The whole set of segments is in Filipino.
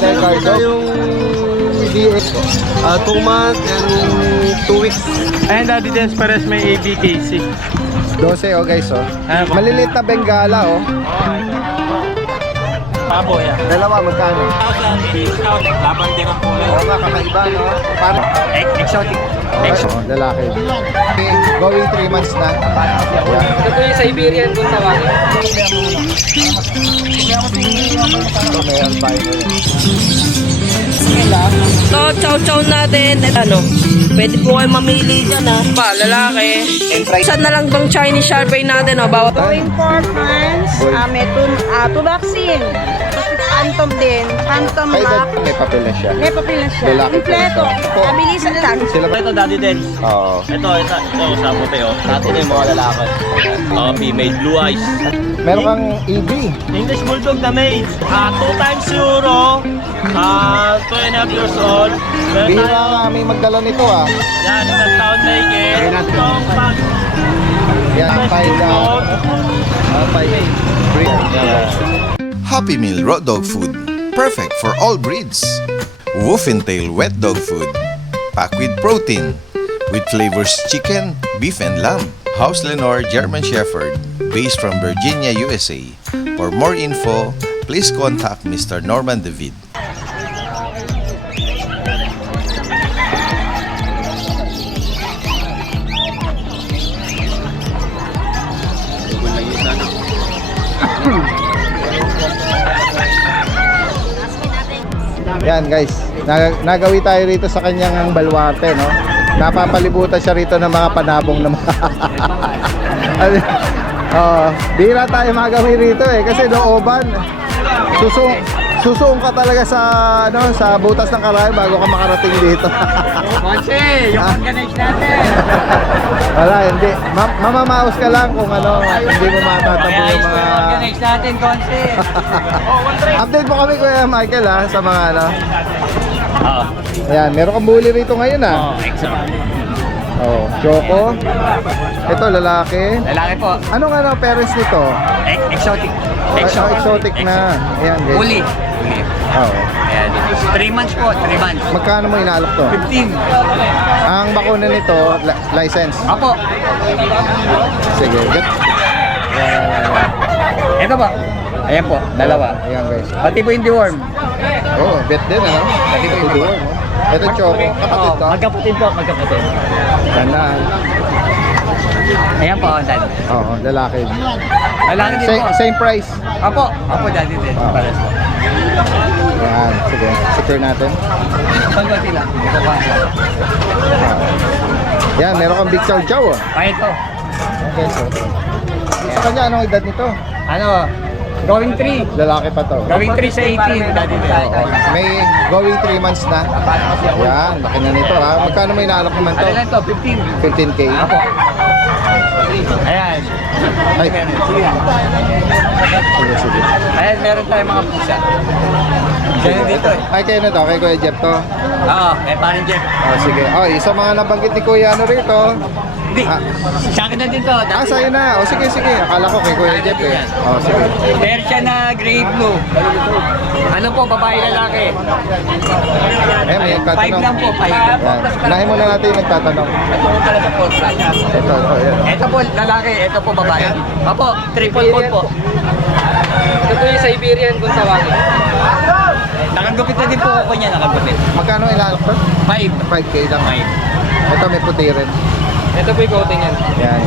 Del Cardo. Yung DS, 2 months and 2 weeks. And Daddy Des Perez may ABKC. 12 oh guys oh. Ayan po. Maliliit na Bengala oh. Pabo yan. Dalawa magkano? Laban din ang kulay. Oo nga, kakaiba no? Parang Exotic. oh, lalaki. Okay, going 3 months na. Yan. Ito po yung Siberian kung tawagin. Ito may albino yan. So, chow-chow natin. Ano? Pwede po kayo mamili dyan ha. Pa, lalaki. Saan na lang tong Chinese Sharpei natin o? Bawat Going 4 months, may two vaccine. Phantom din. Phantom Ay, lock. may papel na siya. May papel na siya. Lalaki po Kompleto. ito. Mabilisan lang. Sila ba? Ito Daddy Des. Oo. Ito, sa puti oh. Natin yung mga lalaki. Female blue eyes. Meron kang EB. English Bulldog na mate. 2 times euro. 2.5 years old. Meron Bihira tayo. nga may magdala nito ah. Yan, isang taon na higit. Itong pag Yan, 5 breed. Happy Meal Raw Dog Food. Perfect for all breeds. Wolf and Tail Wet Dog Food. Packed with protein. With flavors chicken, beef and lamb. House Lenore German Shepherd. Based from Virginia, USA. For more info, please contact Mr. Norman David. Yan guys, nagawi tayo rito sa kanyang baluarte, no? Napapalibutan siya rito ng mga panabong na bihira tayo magawi rito eh kasi looban. Susuong ka talaga sa sa butas ng karahay bago ka makarating dito. Monse, yung organize natin. Wala, hindi. Mamamaos ka lang kung hindi mo matatabo yung mga... Organize natin, Konse. Update mo kami Kuya Michael ha, sa mga Oo. Ayan, meron kang bully rito ngayon ha. Oh, Choco. Ito, lalaki. Lalaki po. Anong parents nito? Exotic. Exotic na. Ayan, guys. Uli. Oo. Ayan. 3 months po, 3 months. Magkano mo inaalok to? 15. Ang bakuna nito, license. Apo. Sige, get. Ito po. Ayan po, dalawa. Ayan, guys. Pati po yung deworm. Oh, bet din, ano? Pati ko yung duwan, no? Ito, Choco. Kapatid to. Magkapatid po, magkapatid. Gandaan. Ayan po, dad. Oo, lalaki. Lalaki din po. Same price. Apo, daddy din. Ah. Pares po. Ayan, sige. Secure natin. Pagkati lang. Ito pa. Yan, meron kang Big Chow Chow, ah. Ay, ito. Okay, so. Sa kanya, anong edad nito? Ano? Going 3. Lalaki pa to. Going 3 sa 18, daddy din. Oo. May going 3 months na. Yan, laki na nito ha. Magkano may inaalok naman to? Ano lang to? 15. 15K. Apo. Ayan. Ay, Sige. sige, sige. Ayan, meron tayong mga pusa. Ganyan dito eh. Ay, kayo na to. Kay Kuya Jeff to. Oo, parang Jeff. Oh, sige. Oh, isa mga nabanggit ni Kuya rito. Hindi. Ah. Sa akin na din to. Sa'yo na. O, sige, sige. Akala ko kay Kuya Jeff eh. Oh, sige. Persian na gray blue. Ano po, babae lalaki? Eh, may 5 nagtatanong. lang po, 5. Yan. Unahin muna natin yung nagtatanong. Ito po pala sa contract. Ito, yan. Ito po lalaki, ito po babae. Apo, triple coat po. Ito po yung Siberian kung tawagin. Nakagupit na din po ako niya, nakagupit. Magkano inaalok to? 5. 5K lang. Ito, may puti rin. Ito po yung coating yan. Yan.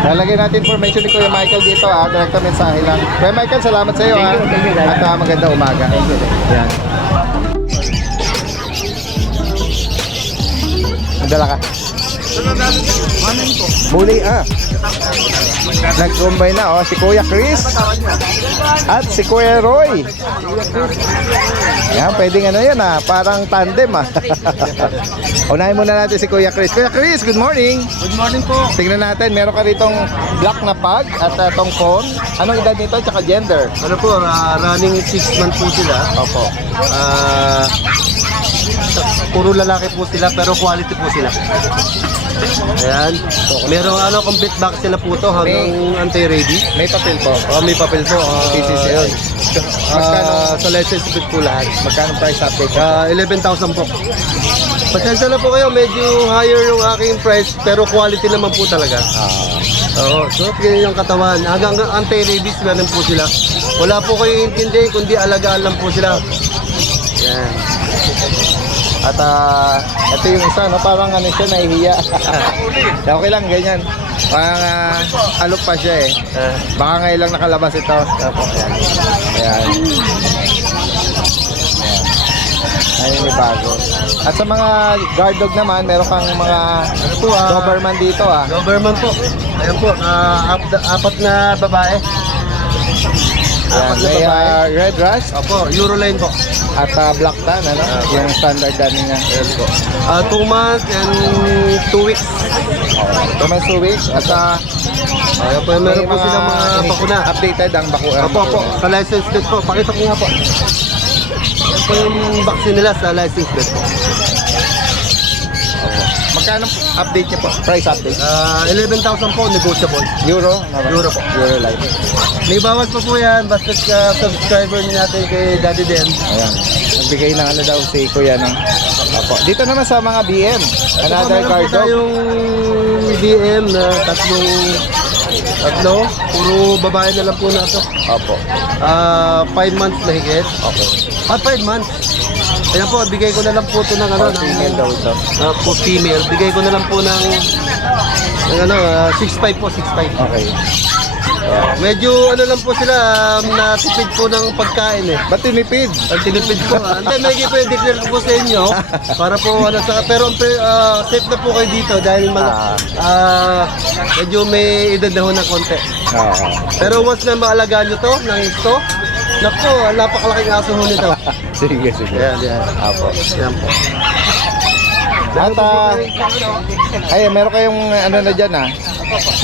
Lalagay natin information ni Kuya Michael dito ha. Direkta mensahe lang. Kuya Michael, salamat sa iyo ha. Thank you, guys. At magandang umaga. Yan. Magdala ka. Muli nag-combine na si Kuya Chris at si Kuya Roy. Yan, pwedeng yan parang tandem Unahin muna natin si Kuya Chris. Kuya Chris, good morning. Good morning po. Tingnan natin, meron ka ritong black na pug at tong phone. Anong edad nito at saka gender? Ano po, running 6 months po sila. Opo. Puro lalaki po sila pero quality po sila. Ayan. Merong complete box sila po to hanggang anti-ready. May papel po. May papel po. CCC. Ayun. Sa license plate po lahat. Magkano price update? 11,000 po. Pasensya na po kayo, medyo higher yung aking price, pero quality naman po talaga. Oo, so ganyan yung katawan. Hanggang anti-rabies, meron po sila. Wala po kayo intindi, kundi alagaan lang po sila. Yan. At ito yung isa, no? Parang ano siya, nahihiya. Okay lang, ganyan. Parang alok pa siya eh. Baka ngayon lang nakalabas ito. Ayan. Ayan. Ayun yung bago. At sa mga guard dog naman, meron kang mga Doberman dito ah. Doberman po. Ayan po, apat na babae. Ayan, may red rush Opo, Euroline po. at black tan, ano? Yung standard dami niya. Ayan po. 2 months and 2 weeks. 2 months, 2 weeks. At Ayan po, meron po silang mga bakuna. updated ang bakuna. Opo, sa license plate po. Pakita ko nga po. Yan po yung vaccine nila sa license plate po. Magkano update niya po? Price update? 11,000 po, negotiable. Euro? Euro po. Euro live. May bawas pa po yan, basta subscriber natin kay Daddy Den. Ayan. Nagbigay ng ano daw si Kuya, no? Opo. Dito naman sa mga BM. Another Meron po guard dog. tayong BM na tatlo, puro babae na lang po na ito. Opo. 5 months na higit. Okay. 5 months. Ayan po, bigay ko na lang po ito ng ano, For female daw ito. po female. Bigay ko na lang po ng 6'5 po, 6'5. Okay. Medyo ano lang po sila, natipid po ng pagkain eh. Ba't tinipid? Ang tinipid ko. Hindi, may po yung declare ko po sa inyo. Para po, pero safe na po kayo dito dahil medyo may edad na ho ng konti. Oo. Pero once na maalagaan nyo to, ng ito, naku, napakalaking aso ho nito. Sige, sige. Yan. Opo. Yan po. At ay, meron kayong ano na dyan ah.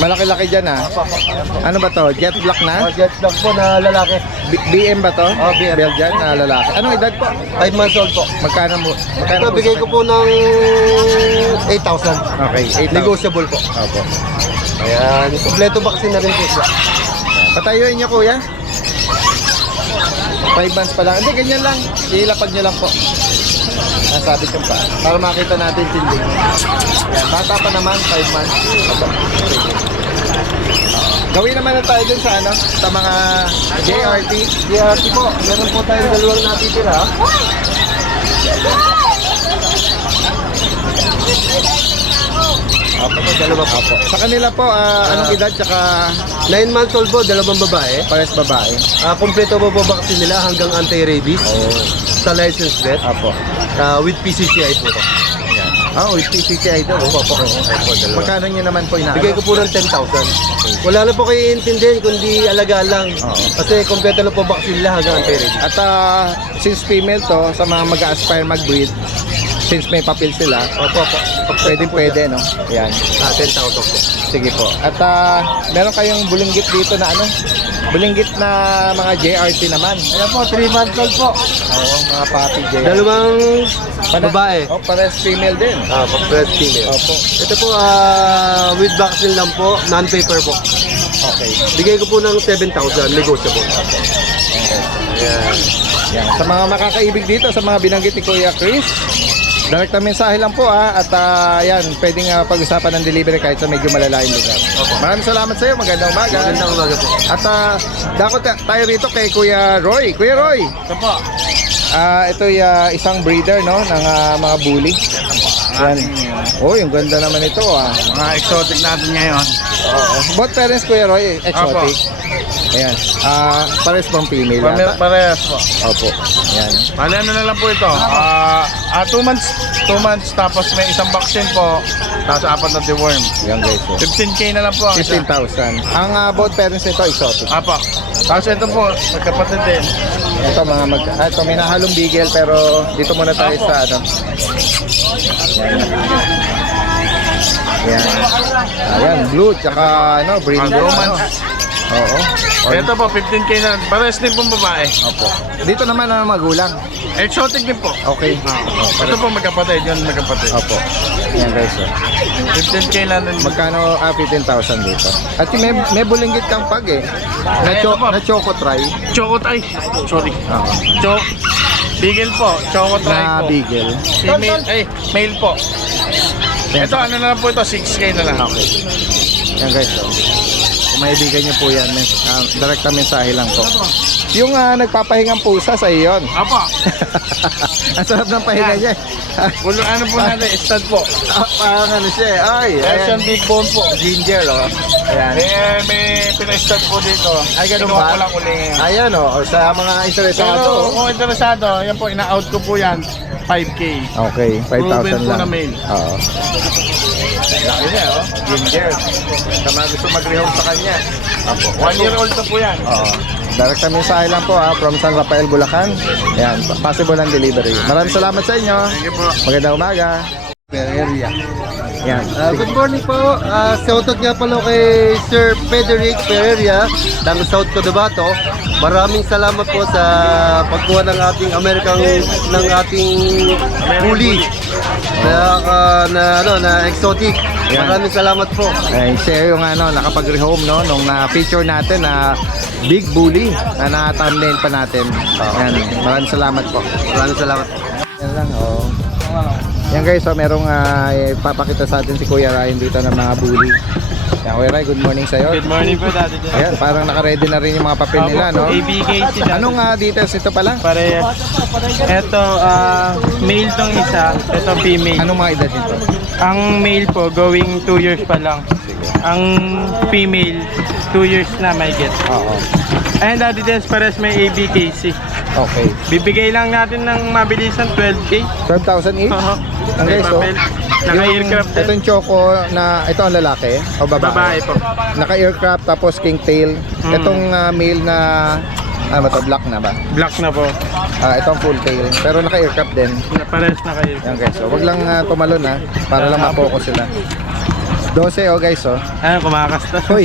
Malaki-laki dyan ah. Ano ba to? Jet black na? Jet black po na lalaki. BM ba to? Oh, BM. Belgian na lalaki. Anong edad po? 5 months old po. Magkano mo? Ito, bigay ko po ng 8,000. Okay, 8,000. Negotiable po. Opo. Ayan, kompleto vaccine na rin po siya. Patayuin niyo kuya. 5 months pa lang. Hindi, ganyan lang. Ilapag niyo lang po. Nasabit yung pa. Para makita natin tindi. Yan, bata pa naman, 5 months. Opo. Gawin naman na tayo dun sa ano, sa mga JRT. JRT po, meron po tayong dalawang natitira. Opo, dalawa po. Sa kanila po, anong edad tsaka 9 months old po, dalawang babae. pares babae? Kompleto po po vaccine nila hanggang anti-rabies. Sa license vet. Opo. With PCCI po to. With PCCI daw. Opo. Magkano nyo naman po inaano? Bigay ko po ng 10,000. Wala na po kayo intindihin, kundi alaga lang. Kasi kompleto na po vaccine nila hanggang anti-rabies. At since female to, sa mga mag-aspire mag-breed, since may papel sila, Opo. pwede, no? Yan. 10,000 po. Sige po. At meron kayong bulinggit dito na ano? Bulinggit na mga JRT naman. Ayan po, 3 months old po. Oo, mga papi JRT. Dalawang babae. Oh, pares female din. Breast female. Opo. Ito po, with vaccine lang po, non-paper po. Okay. Bigay ko po ng 7,000, negotiable. Ayan. Yan. Sa mga makakaibig dito, sa mga binanggit ni Kuya Chris, direct na mensahe lang po at yan, pwedeng pag-usapan ng delivery kahit sa medyo malalayong lugar. Maraming salamat sa iyo, magandang umaga. Magandang umaga po. At dako tayo rito kay Kuya Roy. Kuya Roy, Ito po. ito yung isang breeder no ng mga bully. Yan. Oh, yung ganda naman ito Mga exotic natin ngayon. Both parents Kuya Roy, exotic. Ayan. Pares pang female yata. Parehas po. Opo. Ayan. Bale, ano na lang po ito? 2 months. 2 months, tapos may isang vaccine po, tapos 4 na deworm. Yan guys. 15K na lang po ang isa. 15,000. Ang both parents nito exotic. Apo. Tapos ito po, magkapatid din. Ito mga ito may nahalong bigel pero dito muna tayo Apo. sa ano. Yan. Ayan, blue tsaka ano, breeding Mga ano. Romans. Oo. Ito po, 15K na. Pares din pong babae. Opo. Dito naman ang magulang. Exotic din po. Okay. Ito po magkapatid, yun magkapatid. Opo. Yan guys. 15K lang din. Magkano 15,000 dito? At may bulinggit kang pag eh. Na choco try. Choco ay, sorry. Oo. Beagle po, Choco Try Na po. beagle. Female, male po. Ito, ano na lang po ito, 6K na lang. Okay. Yan guys. Kung maibigan niyo po yan, direct na mensahe lang po. Yung nagpapahingang pusa sa iyon. Apa, Ang sarap ng pahinga niya. kulo ano po natin, stud po. Parang ano siya eh. Ay, Persian ayan. big bone po. Ginger oh. Ayan. May pina-stud po dito. Ay, ganun Kinuha ba? ko lang uli ngayon. Ayan oh. Sa mga Pero interesado. kung interesado, yan po, ina-out ko po yan, 5K. Okay, 5,000 Proven po lang. na mail. Oo. Laki niya, oh. Ginger. Sa mga gusto mag-rehome sa kanya. Apo. 1 year old na po yan. Oo. Direct na mensahe lang po from San Rafael, Bulacan. Ayan, possible ang delivery. Maraming salamat sa inyo. Thank you po. Magandang umaga. Area. Yan. Good morning po. Shoutout nga pala kay Sir Frederick Pereira ng South Cotabato. Maraming salamat po sa pagkuha ng ating bully na exotic. Yan. Maraming salamat po. Ay, share yung nakapag-rehome nung feature natin na Big Bully na na-thumbnail pa natin. Yan. Maraming salamat po. Maraming salamat. Yan lang, oh. Yan guys, merong ipapakita sa atin si Kuya Ryan dito ng mga bully. Yan, Kuya Ryan, good morning sa'yo. Good morning po, Daddy Dennis. Ayan, parang naka-ready na rin yung mga papel nila, no? ABK sila. Anong details ito pala? Parehas. Ito, male tong isa. Ito, female. Anong mga edad nito? Ang male po, going 2 years pa lang. Ang female, 2 years na may get. Oo. And Daddy Dennis, pares may ABKC. Okay. Bibigay lang natin ng mabilisan 12K. 12,000 each? Ang May guys, oh. papel. Naka-aircraft din. Itong choco na, ito ang lalaki o babae? Babae po. Naka-aircraft tapos king tail. Itong male na, black na ba? Black na po. Itong full tail. Pero naka-aircraft din. Pares na kayo. Yan guys, so wag lang tumalon para lang ma-focus sila. 12 guys Ano, kumakasta. Hoy,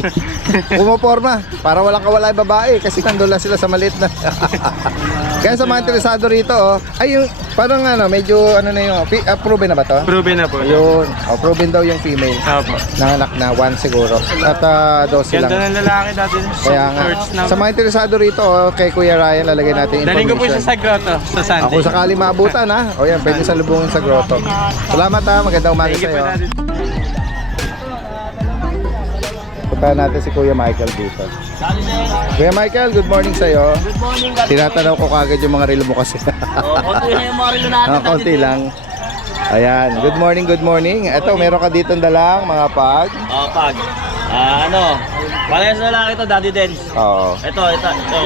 pumoporma para walang kawalay babae kasi nandun lang sila sa maliit na. Kaya sa mga interesado rito ay yung parang medyo na yung proven na ba to? Proven na po. Yun, proven daw yung female. Opo. Nanganak na 1 siguro. At 12 Ganda lang. ng lalaki dati. Kaya nga, sa mga interesado rito kay Kuya Ryan lalagay natin Daling ko po siya information. sa grotto, sa Sunday. Ako sakali maabutan o yan, pwede salubungin sa grotto. Salamat magandang umaga Thank you po, sa'yo. Daddy. Punta natin si Kuya Michael dito. Kuya Michael, good morning sa'yo. Good morning, Daddy. Tinatanaw ko kagad yung mga relo mo kasi. Konti na yung mga relo natin. Konti lang. Ayan, good morning, good morning. Ito, meron ka dito dalang mga pag. Pag. Parehas na lang ito, Daddy Dennis. Oo. Ito,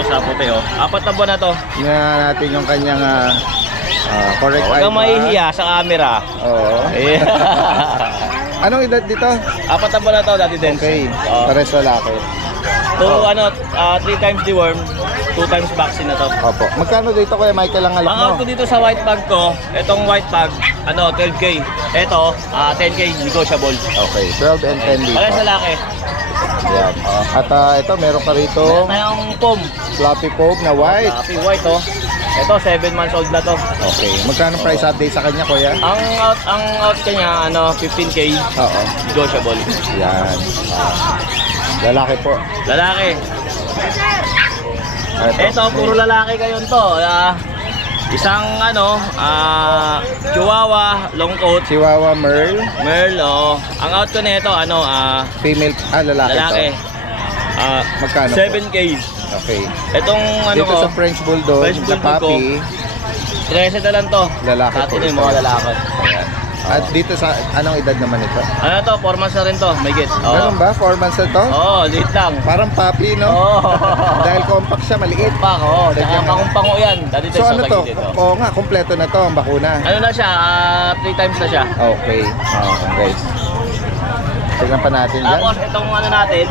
sa puti, 4 na buwan na to. Tingnan natin yung kanyang correct Huwag eye. kang mahihiya sa camera. Oo. Eh. Anong edad dito? 4 na buwan na to, Daddy Dennis. Okay, Oo. pares lalaki. 3 times deworm, 2 times vaccine na to. Opo. Magkano dito Kuya Michael ang alak Ang mo? out ko dito sa white bag ko, itong white bag, 12K. Ito, 10K, negotiable. Okay, 12 and 10 dito. Parehas na laki. Yan. At ito, meron ka rito Tayong pom. fluffy poke na white. Happy white, Ito, 7 months old na to. Okay. Magkano price update sa kanya, Kuya? Ang out kanya, 15K, Oo. negotiable. Yan. Lalaki po. Lalaki. Ito, puro lalaki kayo to. Isang Chihuahua, long coat, Chihuahua Merl, Merl, Ang out ko nito, female, lalaki, lalaki. to. Magkano po? 7K. Okay. Itong Dito ko, sa French Bulldog, French na Bulldog ko. puppy. 13 na lang to. Lalaki Atin po yung ito. mga lalaki. Ayan. At dito sa, anong edad naman ito? Ano to, 4 months na rin to, may get. Ganun ba? 4 months na to? Liit lang. Parang puppy, no? Dahil compact siya, maliit. Pak, tsaka pangong-pango yan. Dati So sa ano to? dito. Oo nga, kompleto na to ang bakuna. Ano na siya, 3 times na siya. Okay. Guys. Tignan pa natin dyan. Tapos itong natin,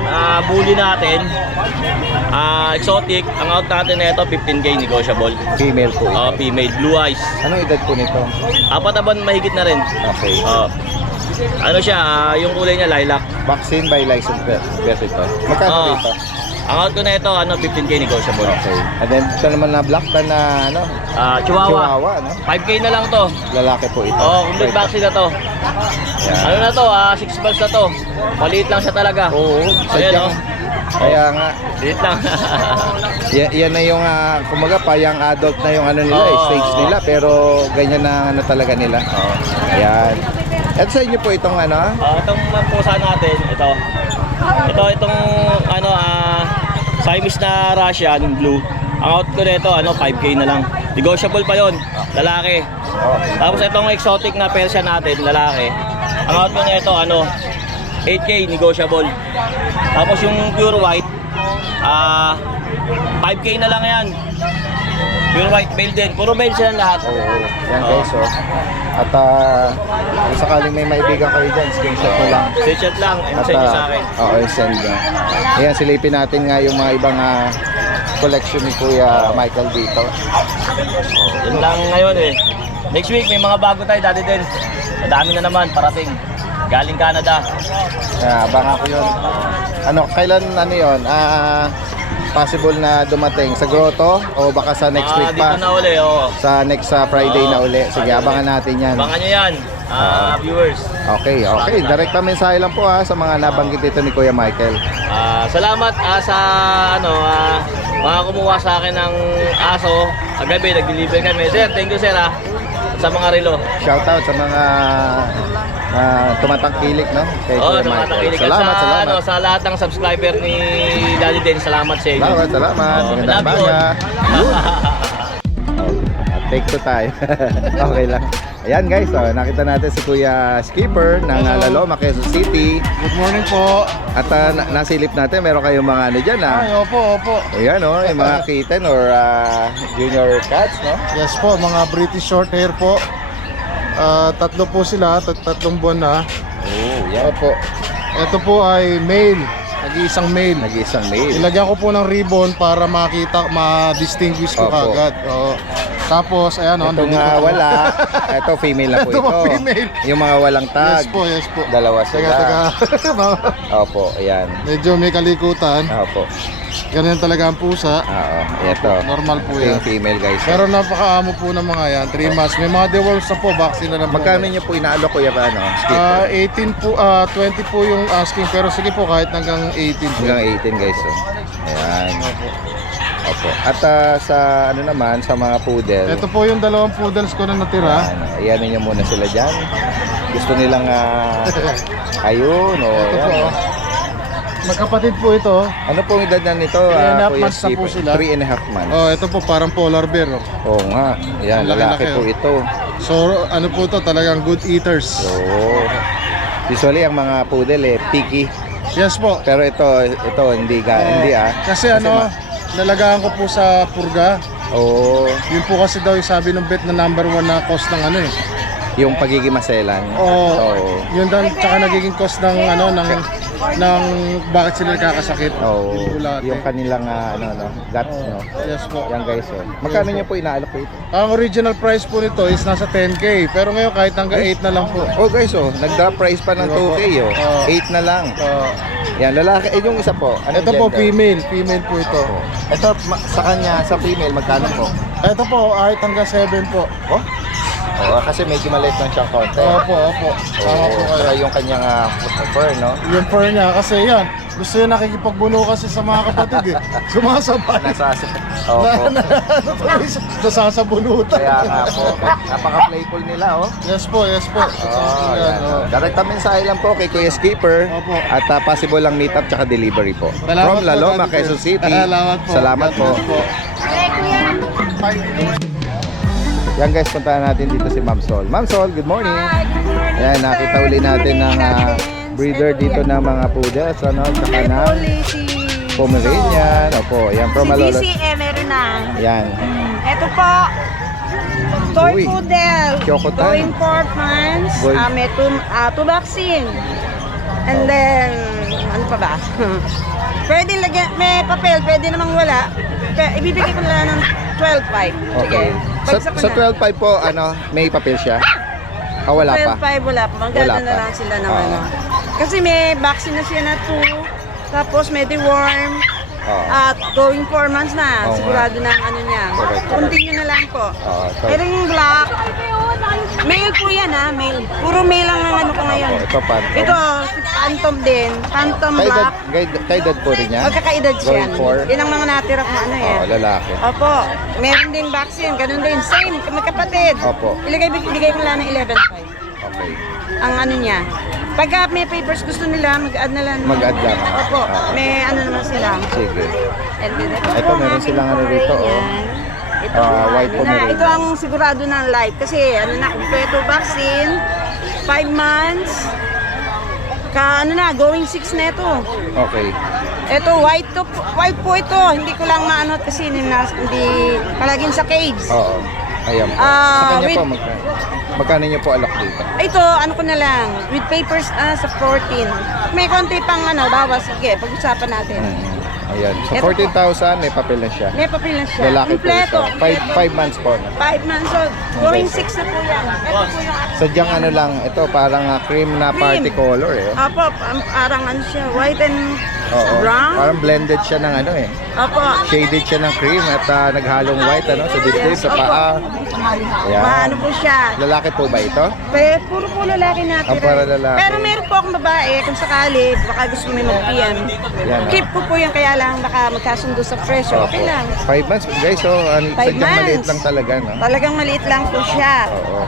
bully natin, exotic, ang out natin na ito, 15K negotiable. Female po ito. Female, blue eyes. Anong edad po nito? 4 na buwan mahigit na rin. Okay. Ano siya, yung kulay niya lilac. Vaccine by license vet ito. Magkano Oo. dito? Ang out ko na ito, 15K negotiable. Okay. And then, ito naman na black tan na, Chihuahua. Chihuahua, no? 5K na lang to. Lalaki po ito. Oh, complete vaccine na to. Yan. Ano na to, 6 months na to. Maliit lang siya talaga. Oo, Ayan, sadyang. oh. Kaya nga, Maliit lang. yan na yung, kumaga pa, yung adult na yung nila, Oo. stage nila, pero ganyan na talaga nila. Ayan. At sa inyo po itong Itong pusa natin, itong Siamese na Russian blue. Ang out ko nito 5K na lang. Negotiable pa 'yon, lalaki. Tapos itong exotic na Persian natin, lalaki. Ang out ko nito 8K negotiable. Tapos yung pure white 5K na lang 'yan. Pure white male din. Puro male sila lahat. Oo, yan guys, oh. At kung sakaling may maibigan kayo dyan, screenshot mo lang. Screenshot lang, send nyo sa akin. Oo, send nyo. Ayan, silipin natin nga yung mga ibang collection ni Kuya Michael dito. Yun lang ngayon eh. Next week may mga bago tayo, dati din. Madami na naman parating. Galing Canada. Abangan ko yun. Kailan yun? Possible na dumating sa Grotto o baka sa next week pa? Dito na uli, oo. Sa next Friday na uli. Sige, abangan natin yan. Abangan nyo yan, viewers. Okay. Direkta mensahe lang po sa mga nabanggit dito ni Kuya Michael. Salamat sa mga kumuha sa akin ng aso. Kagabi, nag-deliver kami. Sir, thank you sir sa mga relo. Shoutout sa mga tumatangkilik, no? Kay Oo, Kuya sa mga Michael. takilig. Salamat. Sa lahat ng subscriber ni Daddy Den, salamat sa inyo. Salamat. Magandang love you baga. Take 2 tayo. Okay lang. Ayan guys, nakita natin si Kuya Skipper ng Laloma, Quezon City. Good morning po. At nasilip natin, meron kayong mga dyan Opo. Ayan yung mga kitten or junior cats, no? Yes po, mga British short hair po. Tatlo po sila, tatlong buwan na. Oh, yan. Opo. Ito po ay male, nag-iisang male. Nag-iisang male. Ilagyan ko po ng ribbon para makita, ma-distinguish ko Opo. kagad. Oo. Tapos, ayan Itong wala, ito female na po Ito ito. po, female. Yung mga walang tag. Yes po. Dalawa sila. Taga. Opo, ayan. Medyo may kalikutan. Opo. Ganyan talaga ang pusa. Oo, ito. Normal po Ito yan. yung female guys. Pero napakaamo po ng mga yan, 3 months. May mga deworms na po, vaccine na lang po. Magkano nyo po inaalok Kuya Skipper? 18 po, 20 po yung asking. Pero sige po, kahit hanggang 18 po. Hanggang 18 guys. Ayan. Opo. At sa naman, sa mga poodle. Ito po yung 2 poodles ko na natira. Ayan nyo muna sila dyan. Gusto nilang ayun o Ito po. ayan. Magkapatid po ito. Ano pong edad na nito? 3.5 Kuya months na po Skipper? sila. 3.5 months. Oh, ito po parang polar bear. Oh. Oo nga. Ayan, Ang laki-laki, lalaki po oh. ito. So, ano po to, talagang good eaters. Oo. Usually, ang mga poodle picky. Yes po. Pero ito hindi Kasi nalagaan ko po sa purga. Oo. Yun po kasi daw yung sabi ng vet na number 1 na cause ng Yung pagiging maselan. Oo. Yun daw, tsaka nagiging cause ng ng bakit sila nakakasakit. Oo. Yung bulate. Yung kanilang guts, no? Yes po. Yan guys, Magkano nyo po inaalok po ito? Ang original price po nito is nasa 10K. Pero ngayon kahit hanggang 8 na lang po. Oh guys, nag-drop price pa ng 2K, 8 na lang. Yan, lalaki. Yung isa po, anong Ito po gender? female. Female po ito. Ito, sa kanya, sa female, magkano po? Ito po kahit hanggang 7 po. Oh? Oo, kasi medyo maliit lang siyang konti. Opo. Tama po Saka kayo. yung kanyang fur, no? Yung fur niya kasi yan. Gusto niya nakikipagbuno kasi sa mga kapatid eh. Sumasabay. Opo. Nasasabunutan. Kaya nga po, napaka-playful nila, Yes po. Oh, Yan, yan. Direct mensahe lang po kay Kuya Skipper. Opo. At possible lang meet up tsaka delivery po. Salamat From po, Laloma, Daddy Quezon Pres. City. Salamat po. Salamat po. Yan guys, puntahan natin dito si Ma'am Sol. Ma'am Sol, good morning. Hi, good morning, Yan, sir. nakita uli natin ng breeder dito ng mga poodles, tsaka ng si Pomeranian. Opo, yan, from Si Malolos. BCE meron na. Yan. Ito po, toy Uy, poodle. Chocotan. Going 4 months. Gold. May 2 vaccine. And then, ano pa ba? Pwede lagyan, may papel, pwede namang wala. Ibibigay ko na ng 12.5. Sige. Bagsak ko Sa na. 12.5 po, may papel siya? Wala pa. 12.5 wala pa. Magdala Wala na pa. lang sila ng Oo. Kasi may vaccine na siya na 2. Tapos may deworm. Oo. At going 4 months na, Oo nga. sigurado na ang ano niya. Correct. Continue na lang po. Oo, so, Ito yung black. Male po yan ha, male. Puro male ang ano ko ngayon. ito Phantom. Ito, phantom din. Phantom black. Kaedad po rin yan? Magkakaedad siya. Going 4? Yan ang mga natira kong ano yan. Oo, lalaki. Opo, meron ding vaccine, ganun din. Same, magkapatid. Opo. Bigay ko lang ng 11.5. Okay. Ang ano niya. Pagka may papers gusto nila, mag-add na lang. Mag-add lang. Opo, Oo. may ano naman sila. Sige. And then, Ito, po, meron mga silang ano kaibigan, rito, oh. yan. Ito, White ano na, Pomeranian. ito ang sigurado ng life. Kasi ano na, kompleto vaccine, 5 months, ano na, going 6 na ito. Okay. Ito, white po ito. Hindi ko lang maano kasi hindi palaging sa cage. Oo. Ayan po. Ah, Sa kanya with- po, magkano niyo po alok dito? Ito, ano ko na lang, with papers sa 14. May konti pang ano, bawas. Sige, pag-usapan natin. Ayan. So, Ito po. 14,000, may papel na siya. May papel na siya. Lalaki po ito. Kompleto. 5 months po. 5 months old. Going 6 na po yan. Ito po yung Sadyang ano lang, ito parang cream na party Cream. color eh. Apo, parang ano siya, white and Oo. brown. Parang blended siya ng ano eh. Apo. Shaded siya ng cream at naghalong white ano sa dibdib, sa paa. Ayan. Maano po siya. Lalaki po ba ito? Puro po lalaki natin. Ah, para lalaki. Pero meron po akong babae, kung sakali, baka gusto mo mag-PM. Yan, Keep ko po yan, kaya lang baka magkasundo sa presyo. Okay lang. 5 months guys, so 5 sadyang maliit months. lang talaga no. Talagang maliit lang po siya. Oo.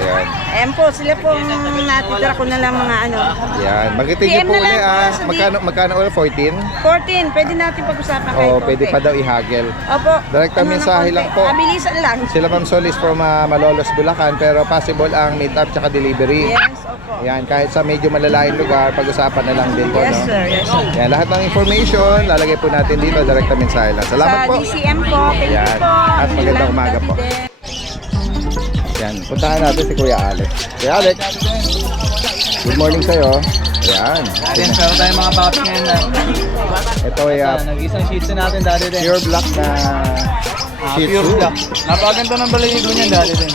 Ayan. Ayan po, sila po natitira ko na lang mga ano. Yan. Mag-itigil PM po na lang uli po ah. sa Magkano ulit? 14? 14, pwede natin pag-usapan kayo. Oo, pwede pa daw ihagel. Opo. Direct Ano mensahe ng lang konti? po. Mabilisan lang. Sila Ma'am Solis from Malolos, Bulacan, pero possible ang meet-up tsaka delivery. Yes, opo. Yan, kahit sa medyo malalayong lugar, pag-usapan na lang din po, Yes, no? sir. Yes, sir. Yan, lahat ng information, lalagay po natin dito, direct mensahe lang. Salamat Sa po. DCM po. Thank Yan. you po. At magandang umaga po. Yan, puntahan natin si Kuya Alex. Kuya Alex, good morning sa'yo. Yan. Ayan, pero tayo mga papi ngayon na. Ito ay Nag-isang shih tzu natin dati din. pure black na Shih Tzu. Pure black. Napakaganda ng balayigo niyan dati din.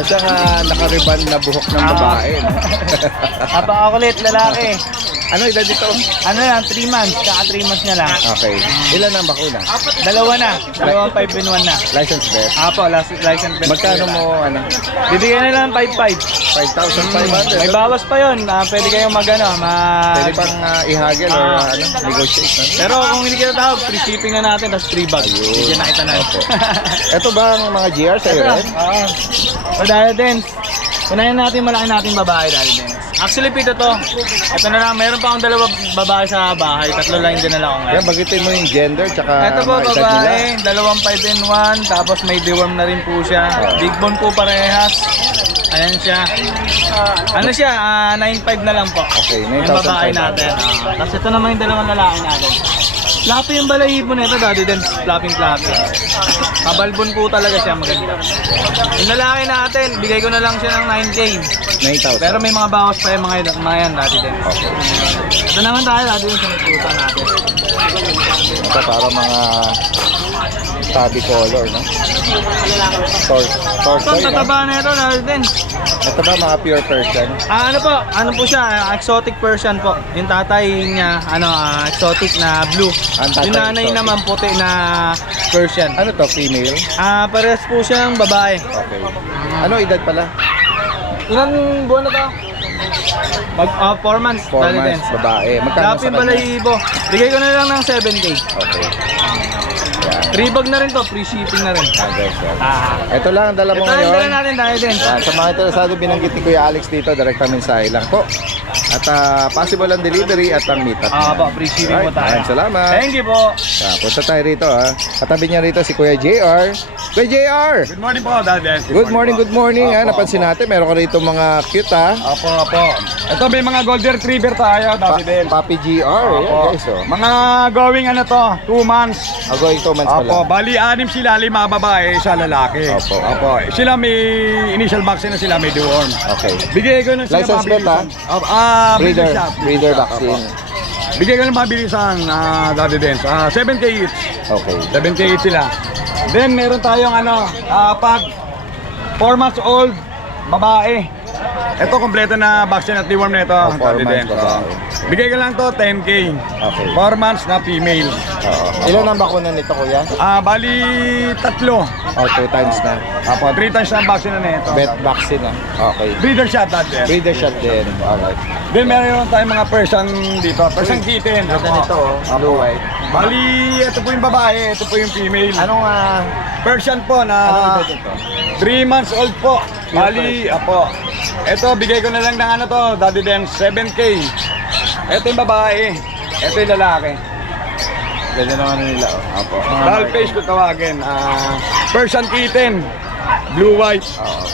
Siya nga nakariban na buhok ng babae. No? Napakakulit, lalaki. Ano edad dito? Ano yan, 3 months, kaka 3 months na lang. Okay. Ilan ang bakuna? Dalawa na, dalawang 5-in-1 na. License bet. Apo, license plate. Magkano mo ano? Bibigyan na lang 5-5. 5,500. May bawas pa yun. Pwede kayong Pwede pang ihagel or ano, negotiate. No? Pero kung hindi kita tawag, free shipping na natin, tapos 3 bags. Bigyan na kita na. Ito ba ang mga GR sa'yo rin? Oo. O dahil din, unahin natin malaki nating babae dahil din. Actually, pito to. Ito na lang, meron pa akong dalawa babae sa bahay. 3 lang yung dinala ko ngayon. Yan, bagitin mo yung gender tsaka Ito po, mga edad nila. babae, dalawang 5-in-1, tapos may deworm na rin po siya. Big bone po parehas. Ayan siya. Ano siya, 9.5 na lang po. Okay, Yung babae 9,500. natin. Tapos ito naman yung dalawang lalaki natin. Floppy yung balahibo nito, dati din floppy. Kabalbon po talaga siya, maganda. Yung lalaki natin, bigay ko na lang siya ng 9K. 9,000. Pero may mga bawas pa yung mga yan dati din. Ito naman tayo, dati din sa nagputa natin. Ito para mga tabi color, no? Tortoise, Ito, no? tataba na ito, dati din. Ito ba mga pure Persian? Ano po siya, exotic Persian po. Yung tatay niya, exotic na blue. Ang tatay Yung nanay exotic. naman puti na Persian. Ano to, female? Parehas po siyang babae. Okay. Ano edad pala? Ilan buwan na to? 4 months. 4 dali months, din. babae. Magkano Dapat sa yung kanya? balahibo. Bigay ko na lang ng 7K. Okay. 3 bag na rin to, free shipping na rin. Guys, ito lang ang dala mo Ito yung dala ngayon. natin dahil din. Yan, sa mga interesado, binanggit ni Kuya Alex dito, direct mensahe lang po. At possible ang delivery at ang meetup. Po, free shipping po Alright, tayo. maraming salamat. Thank you po. Punta tayo rito ha. Katabi niya rito si Kuya JR. Kuya JR! Good morning po, Dad. Good morning ha. Napansin natin, meron ka rito mga cute ha. Apo. Ito may mga Golden Retriever tayo, Dad. Papi GR. Ayan guys oh. Mga going 2 months. Going 2 months pa Apo, lang. bali 6 sila, 5 babae, 1 lalaki. Apo. Sila may initial vaccine na sila, may deworm. Okay. Bigay ko na sila License plate, mabilisan. Breeder vaccine. Bigay ko na mabilisan, Dad. 7K each. Okay. 7K each sila. Then meron tayong pag 4 months old, babae. Ito, kompleto na vaccine at deworm na ito. Oh, 4 Daddy months Dance. babae. Bigay ko lang to 10K. Okay. 4 months na female. Oo. Ilan ang bakuna nito, kuya? Bali, 3. Oh, 2 times na. Apo, 3 times na ang vaccine na ito. Vet vaccine na. Okay. Breeder shot, Daddy Dance. Breeder shot din. Alright. Then meron tayong mga Persian dito. Persian kitten. Ito Apo. nito, oh. Blue white. Bali, ito po yung babae, ito po yung female. Anong, Persian po anong na edad nito? 3 months old po. Bali, apo. Ito, bigay ko na lang ng ano to, Daddy Dance, 7K. Ito yung babae. Ito yung lalaki. Ganda naman nila, oh. Apo. Doll face ko tawagin. Persian kitten. Blue white. Oo.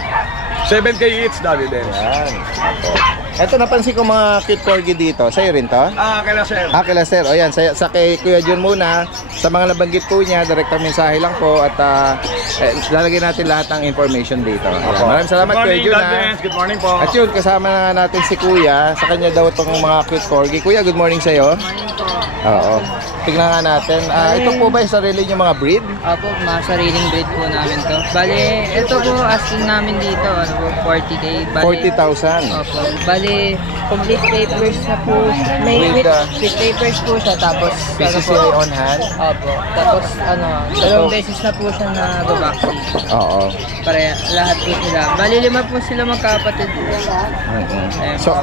7K each, Daddy Dance. Yan. Apo. Ito, napansin ko mga cute corgi dito. Sa'yo rin to? Kaya sir. Kila sir. O yan, sa kay Kuya John muna. Sa mga nabanggit po niya, direktang mensahe lang po. At lalagyan natin lahat ng information dito. Ayan. Maraming salamat, Good Kuya morning, John. Daddy Dance. Good morning po. At yun, kasama na natin si Kuya. Sa kanya daw itong mga cute corgi. Kuya, good morning sa'yo. Oo. Tignan nga natin. Ito po ba yung sarili niyo mga breed? Opo, mga sariling breed po namin to. Bale, ito po asking namin dito, ano po, 40K. Bale, 40,000. Opo. Bale, complete papers na po. May With, with papers po siya. Tapos, PCCI on hand. Opo. Tapos, dalawang beses na po siya na babaksin. Oo. Para lahat po sila. Bale, 5 po sila magkapatid. Mm-mm. So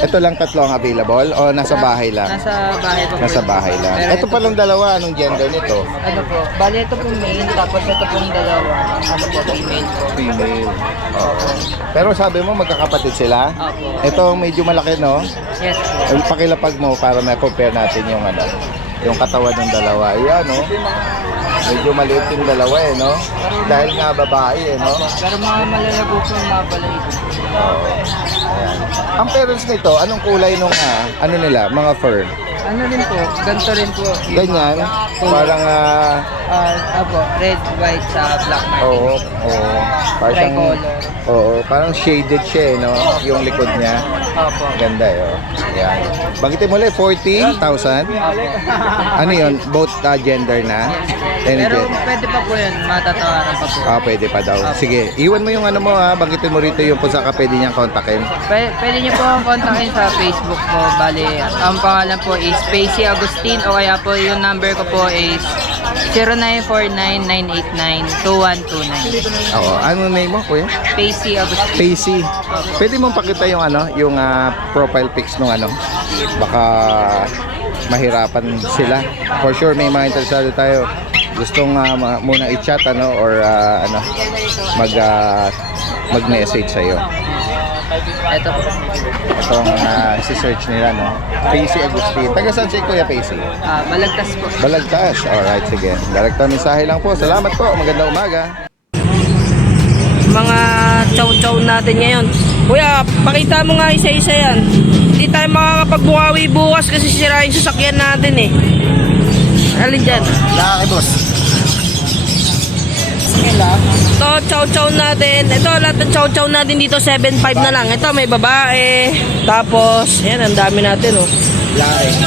ito lang tatlo ang available o nasa bahay lang? Nasa bahay po. Nasa bahay lang. Pero Ito palang dalawa, anong gender nito? Ano po, bale ito po male, tapos ito pong dalawa, ano po, female po. Female. Oo. Pero sabi mo magkakapatid sila? Opo. Ito medyo malaki, no? Yes po. Pakilapag mo para ma-compare natin yung katawan ng dalawa. Ayan, no? Medyo maliit yung dalawa, eh, no? Dahil nga babae, eh, no? Pero mga malalago po yung mga balahibo. Oo. Ayan. Ang parents nito, anong kulay nung ano nila, mga fur? Ano rin po, ganito rin po. Ganyan, parang Apo, red, white sa black market. oo, oo. Parang siyang, Tricolor. oo, parang shaded siya, eh, no? Yung likod niya. Opo. Ganda, eh, oh. Ayan. Bagitin mo ulit, 40,000. Ano yun? Both gender na? Any Pero gender? pwede pa po yun, matatawaran pa po. Pwede pa daw. Sige, iwan mo yung ano mo, bagitin mo rito yung kung saan ka pwede niyang kontakin. Pwede niyo po akong kontakin sa Facebook po. Bale, ang pangalan po is Spacey Agustin o kaya po yung number ko po is 0949-989-2129. Oo. Ano name mo, kuya? Spacey Agustin. Pacey. Pwede mong pakita yung yung profile pics nung baka mahirapan sila. For sure may mga interesado tayo. Gustong muna i-chat or mag-message sa iyo. Ito po. Itong si-search nila, no? Pacey Agustin. Taga saan si Kuya Pacey? Balagtas po. Balagtas. Alright, sige. Direkta mensahe lang po. Salamat po. Magandang umaga. Mga chow-chow natin ngayon. Kuya, pakita mo nga isa-isa yan. Hindi tayo makakapagbukawi bukas kasi sira yung sasakyan natin eh. Alin dyan? Laki, boss. Ito, chow-chow natin. Ito, lahat ng chow-chow natin dito, 7.5 na lang. Ito, may babae. Tapos, yan, ang dami natin, oh.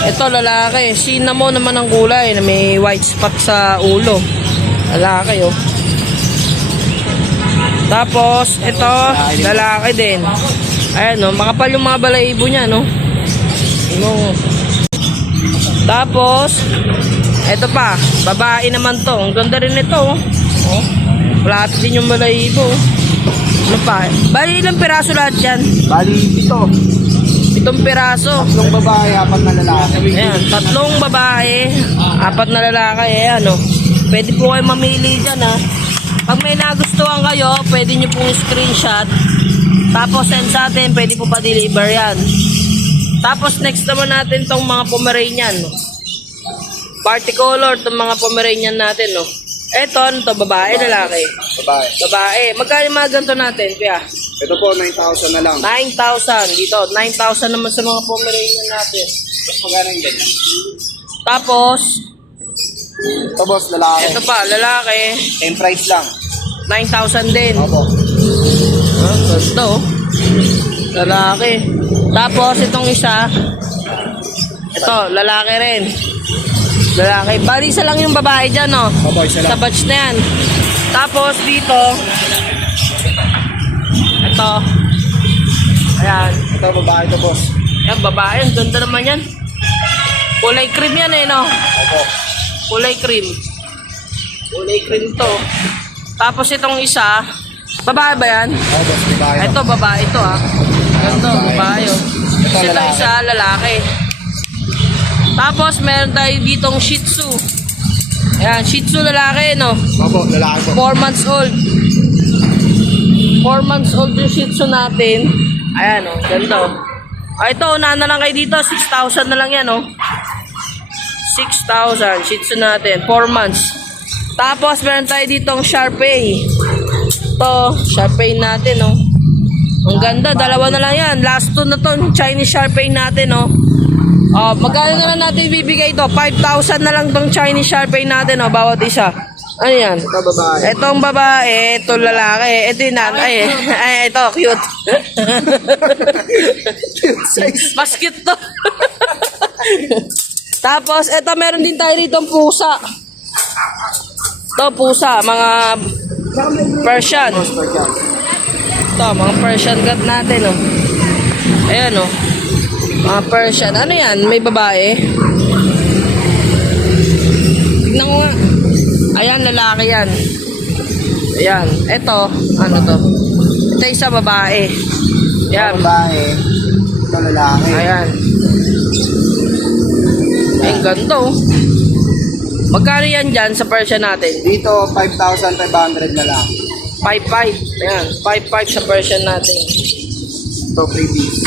Ito, lalaki. Cinnamon naman ang kulay na may white spot sa ulo. Lalaki, oh. Tapos, ito, lalaki din. Ayan, no, makapal yung mga balahibo niya, no? No. Tapos, ito pa, babae naman to. Ang ganda rin ito, oh. Flat din yung balahibo. Ano pa? Bali, ilang piraso lahat yan? Bali, ito. 7 piraso. 3 babae, 4 na lalaki. Ayan, 3 babae, 4 na lalaki. Ayan, no. Pwede po kayo mamili dyan, ha. Pag may nagustuhan kayo, pwede nyo pong screenshot. Tapos send sa atin, pwede po pa-deliver yan. Tapos next naman natin tong mga Pomeranian. No? Party color, tong mga Pomeranian natin. No? Eto, ano to? Babae, lalaki? Babae. Babae. Magkano yung mga ganito natin, kuya? Ito po, 9,000 na lang. 9,000. Dito, 9,000 naman sa mga Pomeranian natin. Mas magana yung ganyan. Tapos, Ito, boss, lalaki. ito pa, lalaki. Same price lang. 9,000 din. Opo. Ito, lalaki. Tapos, itong isa, ito, lalaki rin. Lalaki. Bali, isa lang yung babae dyan, no? Opo, isa Sa lang. batch na yan. Tapos, dito, ito, Ayan. Ito, babae ito, boss. Yan, babae. Ang ganda naman yan. Kulay cream yan eh, no? Opo. Kulay cream. Kulay cream to. Tapos itong isa, babae ba yan? Oh, boss, babae. Ito, babae ito ha. Ganito, babae oh. Ito, Ito lalaki. isa, lalaki. Tapos meron tayo ditong Shih Tzu. Ayan, Shih Tzu lalaki, no? Opo, lalaki po. 4 months old. 4 months old yung Shih Tzu natin. Ayan, oh, ganda. Ito, unahan na lang kayo dito. 6,000 na lang yan, oh. 6,000. Shih Tzu natin. 4 months. Tapos, meron tayo ditong Shar-Pei. Ito, Shar-Pei natin, oh. Ang ganda. Dalawa na lang yan. Last two na to. Chinese Shar-Pei natin, oh. Oh, magkano na lang natin bibigay ito? 5,000 na lang tong Chinese Shar-Pei natin, oh. Bawat isa. Ano yan? Ito, babae. Itong babae, ito lalaki, ito yung nanay. Ay, ito, cute. Mas cute to. Tapos, ito meron din tayo rito pusa. Ito, pusa, mga Persian. Ito, mga Persian cat natin, oh. Ayan, oh. Mga Persian. Ano yan? May babae? Tignan ko nga. Ayan, lalaki yan. Ayan. Ito, ano to? Ito isa babae. Ayan. Babae. Ito, lalaki. Ayan. Ay, ganito. Magkano yan dyan sa Persian natin? Dito, 5,500 na lang. 5.5. Ayan. 5.5 sa Persian natin. Ito, freebies.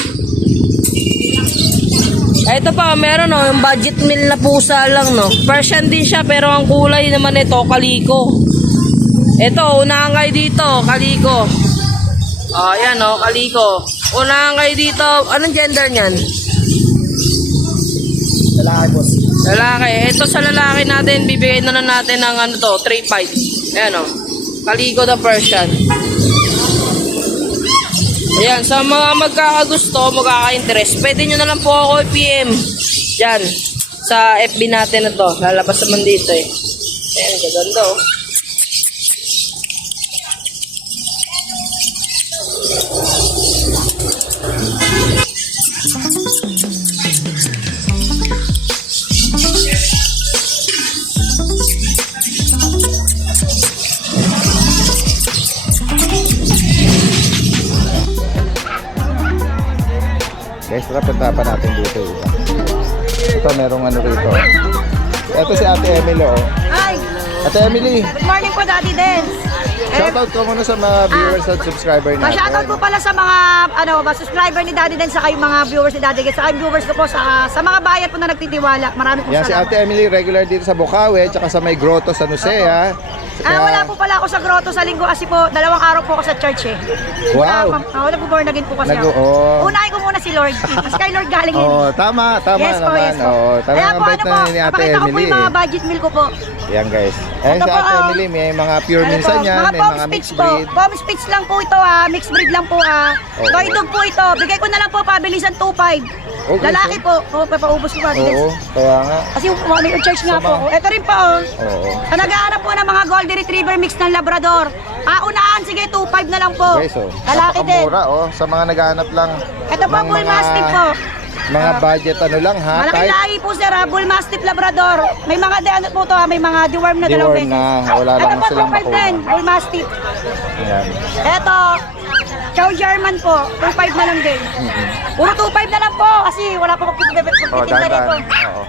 Ito pa, meron no, yung budget meal na pusa lang no. Persian din siya pero ang kulay naman ito, kaliko. Ito, unahan kayo dito, kaliko. Oh, ayan no, kaliko. Unahan kayo dito, anong gender niyan? Lalaki, boss. Lalaki. Ito sa lalaki natin, bibigay na lang natin ng ano to, 3.5. Ayan no, kaliko na Persian. Ayan, sa mga magkakagusto, magkaka-interest, pwede nyo na lang po ako i-PM dyan sa FB natin na to. Lalabas naman dito eh. Ayan, gaganda oh. Guys, tara punta pa natin dito yung isa. Ito, merong ano rito. Ito si Ate Emily, oh. Hi! Ate Emily, Good morning po, Daddy Dance. shoutout ko muna sa mga viewers at subscriber natin. Pa-shoutout po pala sa mga subscriber ni Daddy Dance saka yung mga viewers ni Daddy Dance saka yung viewers ko po sa mga bayan po na nagtitiwala. Marami po Yan si salamat. Ate Emily, regular dito sa Bukawi, tsaka sa may grotto sa Nusea. Wala po pala ako sa grotto sa linggo kasi po 2 araw po ako sa church eh. Wow. Wala po born again po kasi ako. Oh. Unahin ko muna si Lord. Mas kay Lord galing yun. Oh, tama Yes po, naman. yes po. Oh, tama Kaya ang po, bait na ni Ate papakita ko po Emily. yung mga budget meal ko po. Yan guys. Ayan Ito si po, Ate Emily, may mga pure Ano minsan po, yan, mga may pom mga spits mixed po. breed. Pom spits lang po ito mixed breed lang po Oo. Toy dog po ito. Bigay ko na lang po pabilisan 2.5. Okay, Lalaki po. Papaubos ko pa. Oo, kaya nga. Kasi may charge nga po. Ito rin po. Oo. Nag-aanap po ng mga golden retriever mix ng Labrador. Unahan, sige, 2.5 na lang po. Guys, oh. Lalaki din. Napakamura, oh. Sa mga naghahanap lang. Ito po, ng Bull mga- Mastiff po. Mga budget ano lang ha. Malaki Kahit lahi po sir, Bull Mastiff Labrador. May mga ano po to, may mga deworm na deworm dalawang na, wala Ito lang po, silang 2.5 din, makuha. Bull Mastiff. Ayan. Ito, Chow German po, 2.5 na lang din. Puro 2.5 na lang po kasi wala po Oh, magpitinda dandan. dito. Oo.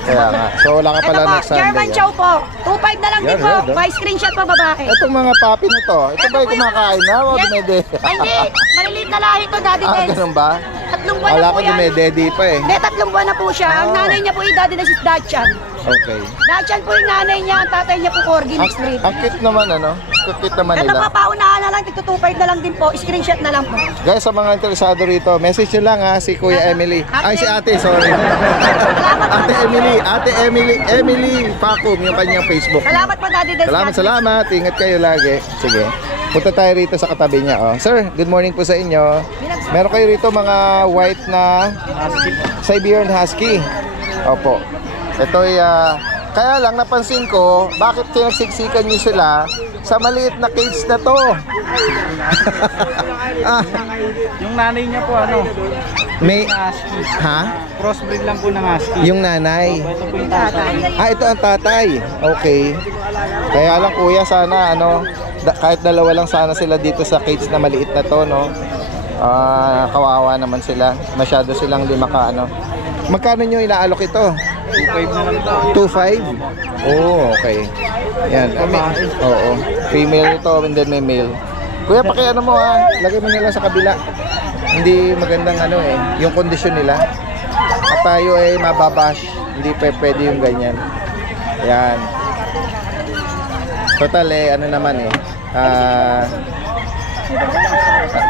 Kaya nga. So wala ka Ito pala po, next Sunday. German ah. Chow po, 2.5 na lang din Yan, po. red, oh. By screenshot po babae. Itong mga papi na to, ito ba yung po yung- kumakain na o Yes. dumede? Ay, hindi, maliliit na lahi to, Daddy Ah, Dance. ganun ba? 3 buwan Wala na ko po yan. dumededi pa eh. Hindi, 3 buwan na po siya. Ang Ah. nanay niya po yung Daddy Dance is Dachshund. Okay. Dachshund po yung nanay niya, ang tatay niya po Corgi Ang, mixed breed. ang cute naman ano? Cute naman Ito nila. pa, paunahan na lang, tigto 2.5 na lang din po. Screenshot na lang po. Guys, sa mga interesado rito, message nyo lang ha, si Kuya Emily. Ay, si ate, sorry. Ate Emily, Emily Pacum, yung kanyang Facebook. Salamat po, Daddy Dance. Salamat. Ingat kayo lagi. Sige. Punta tayo rito sa katabi niya. Oh. Sir, good morning po sa inyo. Meron kayo rito mga white na Siberian Husky. Opo. Ito ay, kaya lang napansin ko, bakit pinagsiksikan nyo sila sa maliit na cage na to. Ah, Yung nanay niya po ano, may, husky. ha? Crossbreed lang po ng husky. Yung nanay. Ito po yung tatay. Ah, ito ang tatay. Okay. Kaya lang kuya, sana ano, kahit dalawa lang sana sila dito sa cage na maliit na to, no? Kawawa naman sila. Masyado silang di maka ano. Magkano nyo inaalok ito? 2.5 na lang ito. 2.5? Oh, okay. Yan. Oo. Female ito and then may male. Kuya, ano mo ha? Lagay mo nila sa kabila. Hindi magandang ano eh, yung kondisyon nila. At tayo ay mababash. Hindi pwede yung ganyan. Yan. Total eh, ano naman eh.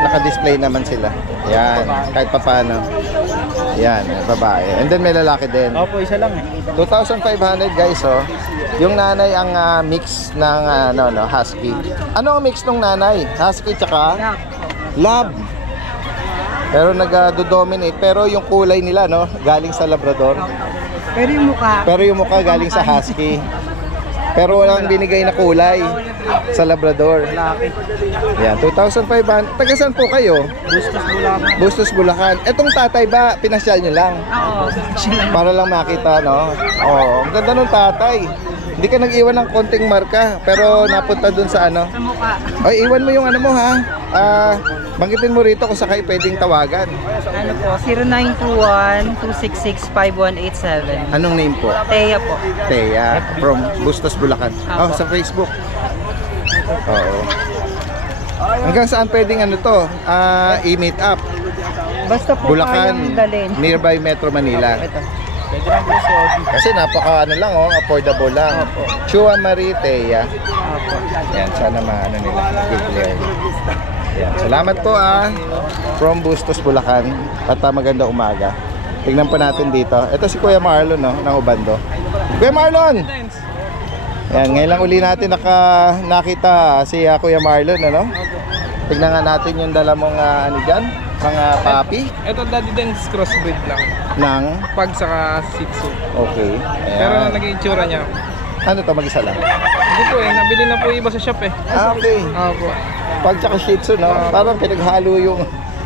Naka-display naman sila. Yan. Kahit pa paano. Yan, babae. And then may lalaki din. Opo, isa lang eh. 2,500 guys, oh. Yung nanay ang mix ng husky. Ano ang mix ng nanay? Husky tsaka lab. Pero nag-dominate. Pero yung kulay nila, no, galing sa Labrador. Pero yung mukha Galing sa husky. Pero walang binigay na kulay sa Labrador. Yan, 2,500. Taga saan po kayo? Bustos, Bulacan. Etong tatay ba, pinasyal nyo lang? Oo. Para lang makita, no? Oo, ang ganda ng tatay. Hindi ka nag-iwan ng konting marka, pero napunta dun sa ano? Sa mukha. Ay, iwan mo yung ano mo, ha? Banggitin mo rito kung sakay pwedeng tawagan. Ano po, 0921-266-5187. Anong name po? Teya po. Teya, from Bustos, Bulacan. Oh, sa Facebook. Oo. Hanggang saan pwedeng ano to? I-meet up? Basta po Bulacan, nearby Metro Manila. Pwede lang po si Odi. Kasi napaka ano lang, oh, affordable lang. Chua Marie Teya. Yan, sana maano nila. I-clear. Yan. Salamat po from Bustos, Bulacan. At maganda umaga. Tingnan pa natin dito. Ito si Kuya Marlon, no, ng Ubando. Kuya Marlon! Yan, ngayon lang uli natin nakita si Kuya Marlon, ano? Tignan nga natin yung dala mong ano dyan, mga papi Ito Daddy Dance crossbreed lang. ng... Pag saka Shih Tzu. Okay. Pero Ayan. naging itsura niya. Ano to, mag-isa lang? Hindi po eh, nabili na po iba sa shop eh. Okay. Opo. Pag tsaka Shih Tzu, no? Parang pinaghalo yung...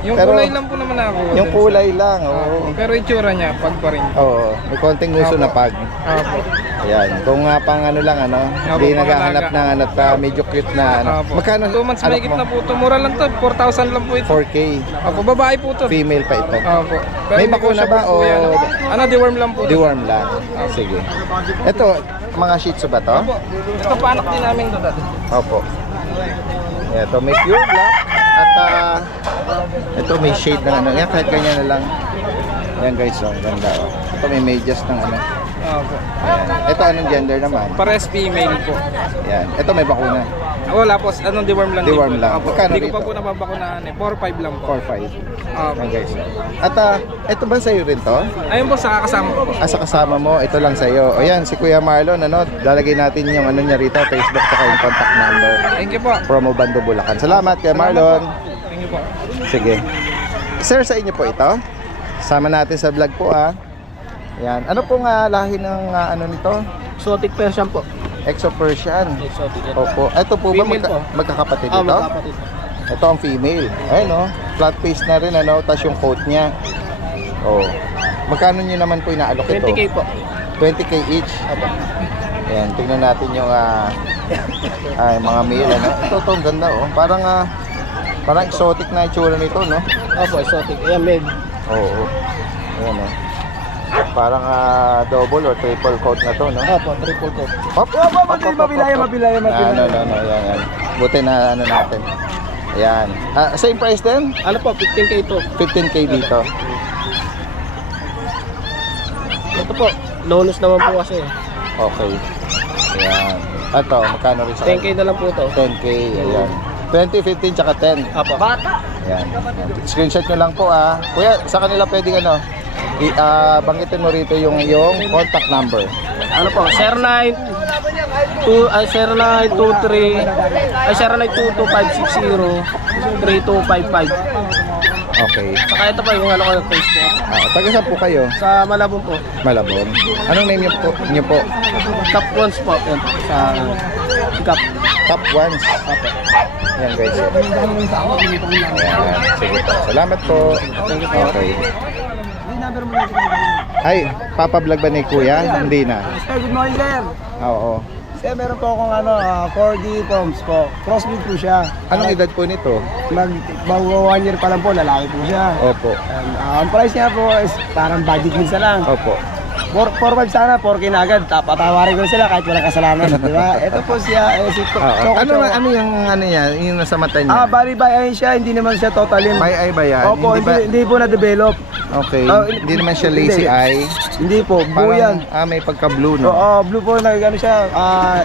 Yung Pero- kulay lang po naman ako. Yung kulay lang, oo. Pero itsura niya, pag pa rin. Oo, may konting nguso na pag. Opo. Ayan, kung nga pang ano lang, ano, Opo, hindi pang naghahanap alaga. ng ano, medyo cute na ano. Opo. Magkano 2 months anak mahigit mo? na po ito. Mura lang to. 4,000 lang po ito. 4K. Opo, babae po to. Female pa ito. Opo. Pero May bakuna ba negotiable po o- yan. Ano, deworm lang po. Deworm lang. Sige. Ito, mga Shih Tzu ba to? Opo. Ito panak din namin to dati. Opo. Ito, may pure black. At ito may shade ng ano. Yan, kahit ganyan na lang. Yan guys, oh, ganda. Oh. Ito may medyas ng ano. Opo. Ayan. Ito, anong gender naman? Pares female po. Yan. Ito may bakuna. Wala po. Anong deworm lang Deworm din po. lang. Opo. Magkano Hindi ko pa rito? po nababakunahan eh. 4-5 lang po. 4-5. Opo. Yan guys. At ito ba sa'yo rin to? Ayun po, sa kasama ko po. Sa kasama mo, ito lang sa'yo. O yan, si Kuya Marlon, ano, lalagay natin yung ano niya rito, Facebook, saka yung contact number. Thank you po. From Ubando, Bulacan. Salamat, Kuya Marlon. Thank you po. Sige. Sir, sa inyo po ito? Sama natin sa vlog po, Yan. Ano pong lahi ng ano nito? Exotic Persian po. Exo Persian. Exotic. Opo. Ito po ba Female po. magkakapatid ito? Magkapatid. Ito ang female. Ayun, no? Flat face na rin, ano? Tapos yung coat niya. Oh. Magkano nyo naman po inaalok ito? 20k po. 20k each. Ayan, tingnan natin yung mga male, ano? Ito, ang ganda, oh. Parang exotic na itsura nito, no? Opo, exotic. Ayan, male. Oo. Ayan, oh. Parang double or triple coat na to, no? Opo, triple coat. Hop, hop, hop, hop, mabilaya. No. Yan. Buti na ano natin. Ayan. Same price din? Ano po, 15k to. 15k dito. Ito po, bonus naman po kasi. Okay. Ayan. Ito, magkano rin sa 10k na lang po to. 10k. Ayan. 20, 15, tsaka 10. Apo. Bata. Ayan. Screenshot nyo lang po, Kuya, sa kanila pwedeng ano, banggitin mo rito yung contact number. Ano po, 0922-560-3255. Okay. Saka ito po yung ano ko ng Facebook. Taga saan po kayo? Sa Malabon po. Malabon. Anong name niyo po? Top ones po. Yan, sa Cup. Top ones. Yan guys. Ayan. Sige po. Salamat po. Okay. Ay, papablog ba ni Kuya? Hindi na. Sir, good morning, sir. Oo. Sir, meron po akong Corgi Toms po. Crossbreed po siya. Anong edad po nito? Bago 1 year pa lang po, lalaki po siya. Opo. Ang price niya po is parang budget minsan lang. Opo. 4-5 sana, 4K na agad. Patawarin ko sila kahit walang kasalanan, di ba? Ito po siya, si Oo. Ano yung ano niya? Yung nasa mata niya? bali by eye siya, hindi naman siya totally. May eye ba yan? Opo, hindi po na-develop. Okay. Ah, Hindi naman siya lazy hindi. eye. Hindi po, blue yan. May pagka-blue, no? Oo, blue po, ano siya,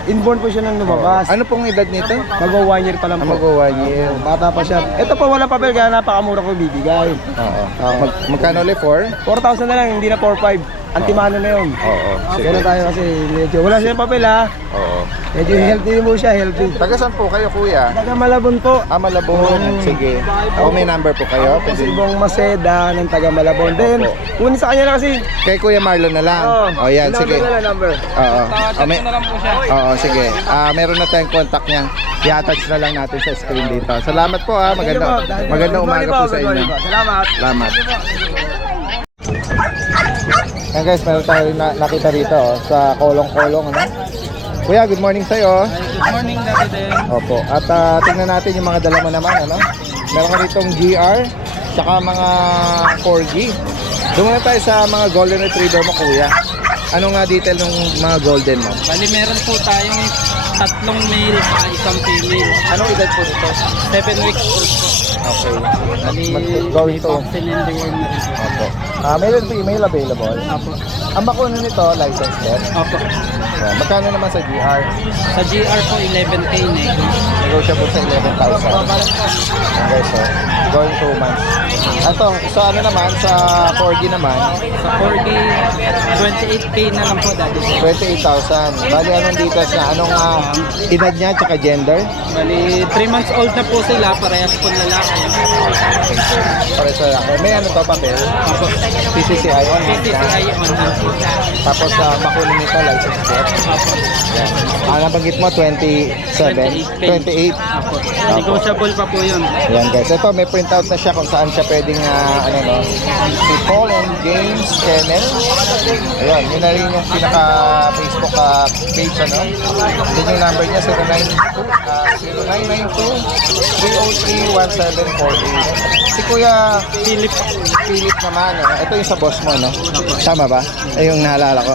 inborn po siya nang lumabas. Ano pong edad nito? Mag 1 year pa lang po. Mag 1 year. Bata pa siya. Ito po, wala papel, kaya napakamura ko bibigay. Oo. Magkano ulit? 4? 4,000 na lang, hindi na 4,500. Antimano na yun. Oo. Sige. Ganun tayo kasi medyo, wala siyang papel ha. Oo. Medyo healthy mo siya, healthy. Taga saan po kayo, Kuya? Taga Malabon po. Malabon. Sige. May number po kayo? Ako si Pwede. Bong Maceda ng taga Malabon. Then, kunin sa kanya na kasi. Kay Kuya Marlon na lang. Oo. Yan, sige. Number. Oo. Oo, sige. Meron na tayong contact niya. I-attach na lang natin sa screen dito. Salamat po ha. Magandang umaga po sa inyo. Salamat. Salamat. Yan guys, meron tayo nakita rito sa kolong-kolong. Ano? Kuya, good morning sa'yo. Good morning, Daddy Den. Opo. At tingnan natin yung mga dala mo naman. Ano? Meron ka ritong GR, tsaka mga Corgi. Doon muna tayo sa mga Golden Retriever mo, Kuya. Ano nga detail ng mga Golden mo? Bali, meron po tayong 3 male at 1 female. Anong edad po nito? 7 weeks old po. Okay. Bali, Going to. vaccine and deworm na rin po. Opo. Male and female available. Opo. Ang bakuna nito, license din. Opo. Yan. Magkano naman sa GR? Sa GR po, 11K na eh. Negotiable sa 11,000. Okay, so going 2 months. Ito, sa ano naman, sa Corgi naman, Sa 4D, 28K na lang po, Daddy Den. 28,000. Bali, anong details na? Anong edad niya, tsaka gender? Bali, 3 months old na po sila, parehas po lalaki. Para sa laki. May ano to, papel? PCCI on hand na. PCCI on hand po. Tapos, bakuna nito, license plate. Opo. Yan. Nabanggit mo, 27? 28. Opo. Negotiable pa po yun. Yan guys, ito may printout na siya kung saan siya pwedeng ano no, si Paul and James Kennel. Ayun, yun na rin yung pinaka Facebook page ano. Yun yung number niya 0992-303-1748. Si Kuya Philip naman, ito yung sa boss mo no. Tama ba? Ay yung naalala ko.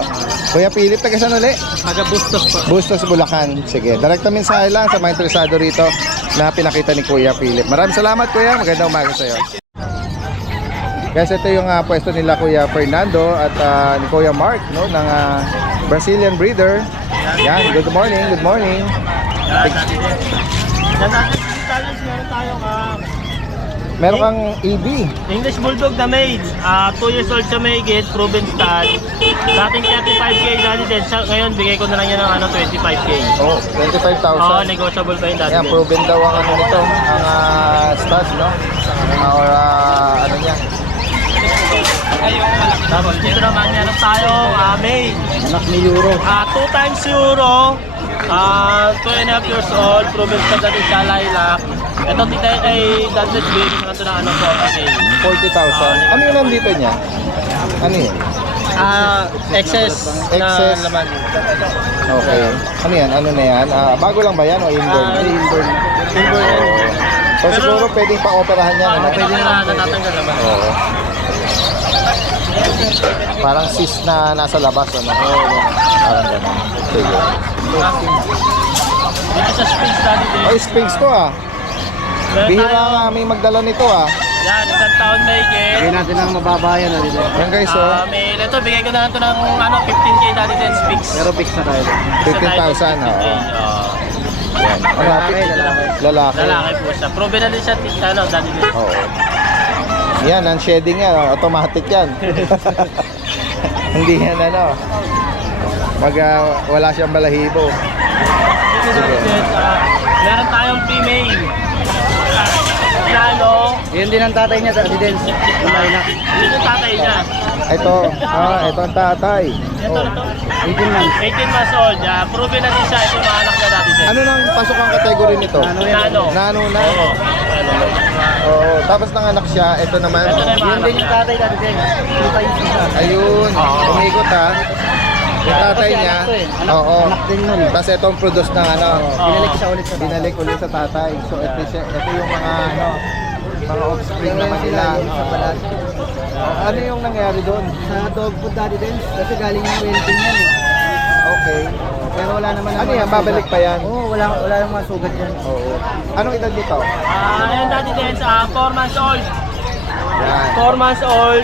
Kuya Philip, taga saan uli? Aga Bustos po. Bustos, Bulacan. Sige, direkta mensahe lang sa mga interesado rito na pinakita ni Kuya Philip. Maraming salamat Kuya, magandang umaga sa iyo. Guys, ito yung pwesto nila Kuya Fernando at ni Kuya Mark no, ng Brazilian breeder. Yan, good morning, good morning. Meron kang EB. English Bulldog na made. 2 years old siya may get, proven stud. Dating 35K dati din. Ngayon, bigay ko na lang yan ng 25K. Oh, 25,000. Negotiable pa yun dati Yan, din. proven daw ang ano nito, ang studs, no? Or ano niya. Tapos dito naman meron tayo made. Anak ni Euro. 2 times Euro. 2.5 years old, proven stud dati siya, lilac. Ito tita kay Dadlet bigay ko na ito ng 40K. 40,000. Ano yung nandito niya? Ano yun? Excess Excess. na laman. Okay. Ano yan? Ano na yan? Bago lang ba yan o inborn? Inborn. Inborn yan. So siguro pwedeng pa-operahan yan, ano? Pwede na natatanggal naman. Oo. Parang cyst na nasa labas, ano? Parang gano'n. Sige. Dito sa Springs dati din. Oh, Springs to ah. Bihira nga may magdala nito ah. Yan, 1 taon may get. Bigyan natin ng mababayan na dito. Yan guys, oh. May ito, bigay ko na lang ito ng 15K dati din, Springs. Pero fix na tayo. 15,000, oo. Yan. Lalaki. Lalaki po siya. Proven na din siya, dati din. Oo. Yan, ang shedding yan, automatic yan. Hindi yan ano. Wala siyang balahibo. Meron tayong female. Piano. Yan din ang tatay niya, Daddy Dens. Yun yung tatay niya. Ito ang tatay. Ito, Oh. ito. 18 months. 18 months old. Proven na din siya. Ito yung mga anak na dati din. Ano nang pasok ang category nito? Nano. Nano na. Oo. Oo. Tapos nanganak siya, ito naman. Ito na yung mga Yan anak din yung niya. tatay, Daddy Dens. 2 times isa. Ayun. Oo. Umikot ha. Yung tatay Kasi niya. anak to eh. Anak- Oo. anak din nun eh. Tapos ito ang produce ng ano. Binalik siya ulit sa tatay. Binalik ulit sa tatay. So ito yung mga ano, mga offspring naman nila. Sa balat. Ano yung nangyari doon? Sa dog food, Daddy Dens. Kasi galing yung wellping yan eh. Okay. Pero wala naman Ano yan? Babalik pa yan? Oo, wala namang mga sugat yan. Oo. Anong edad nito? Ayan dati din. 4 months old. Yan. 4 months old.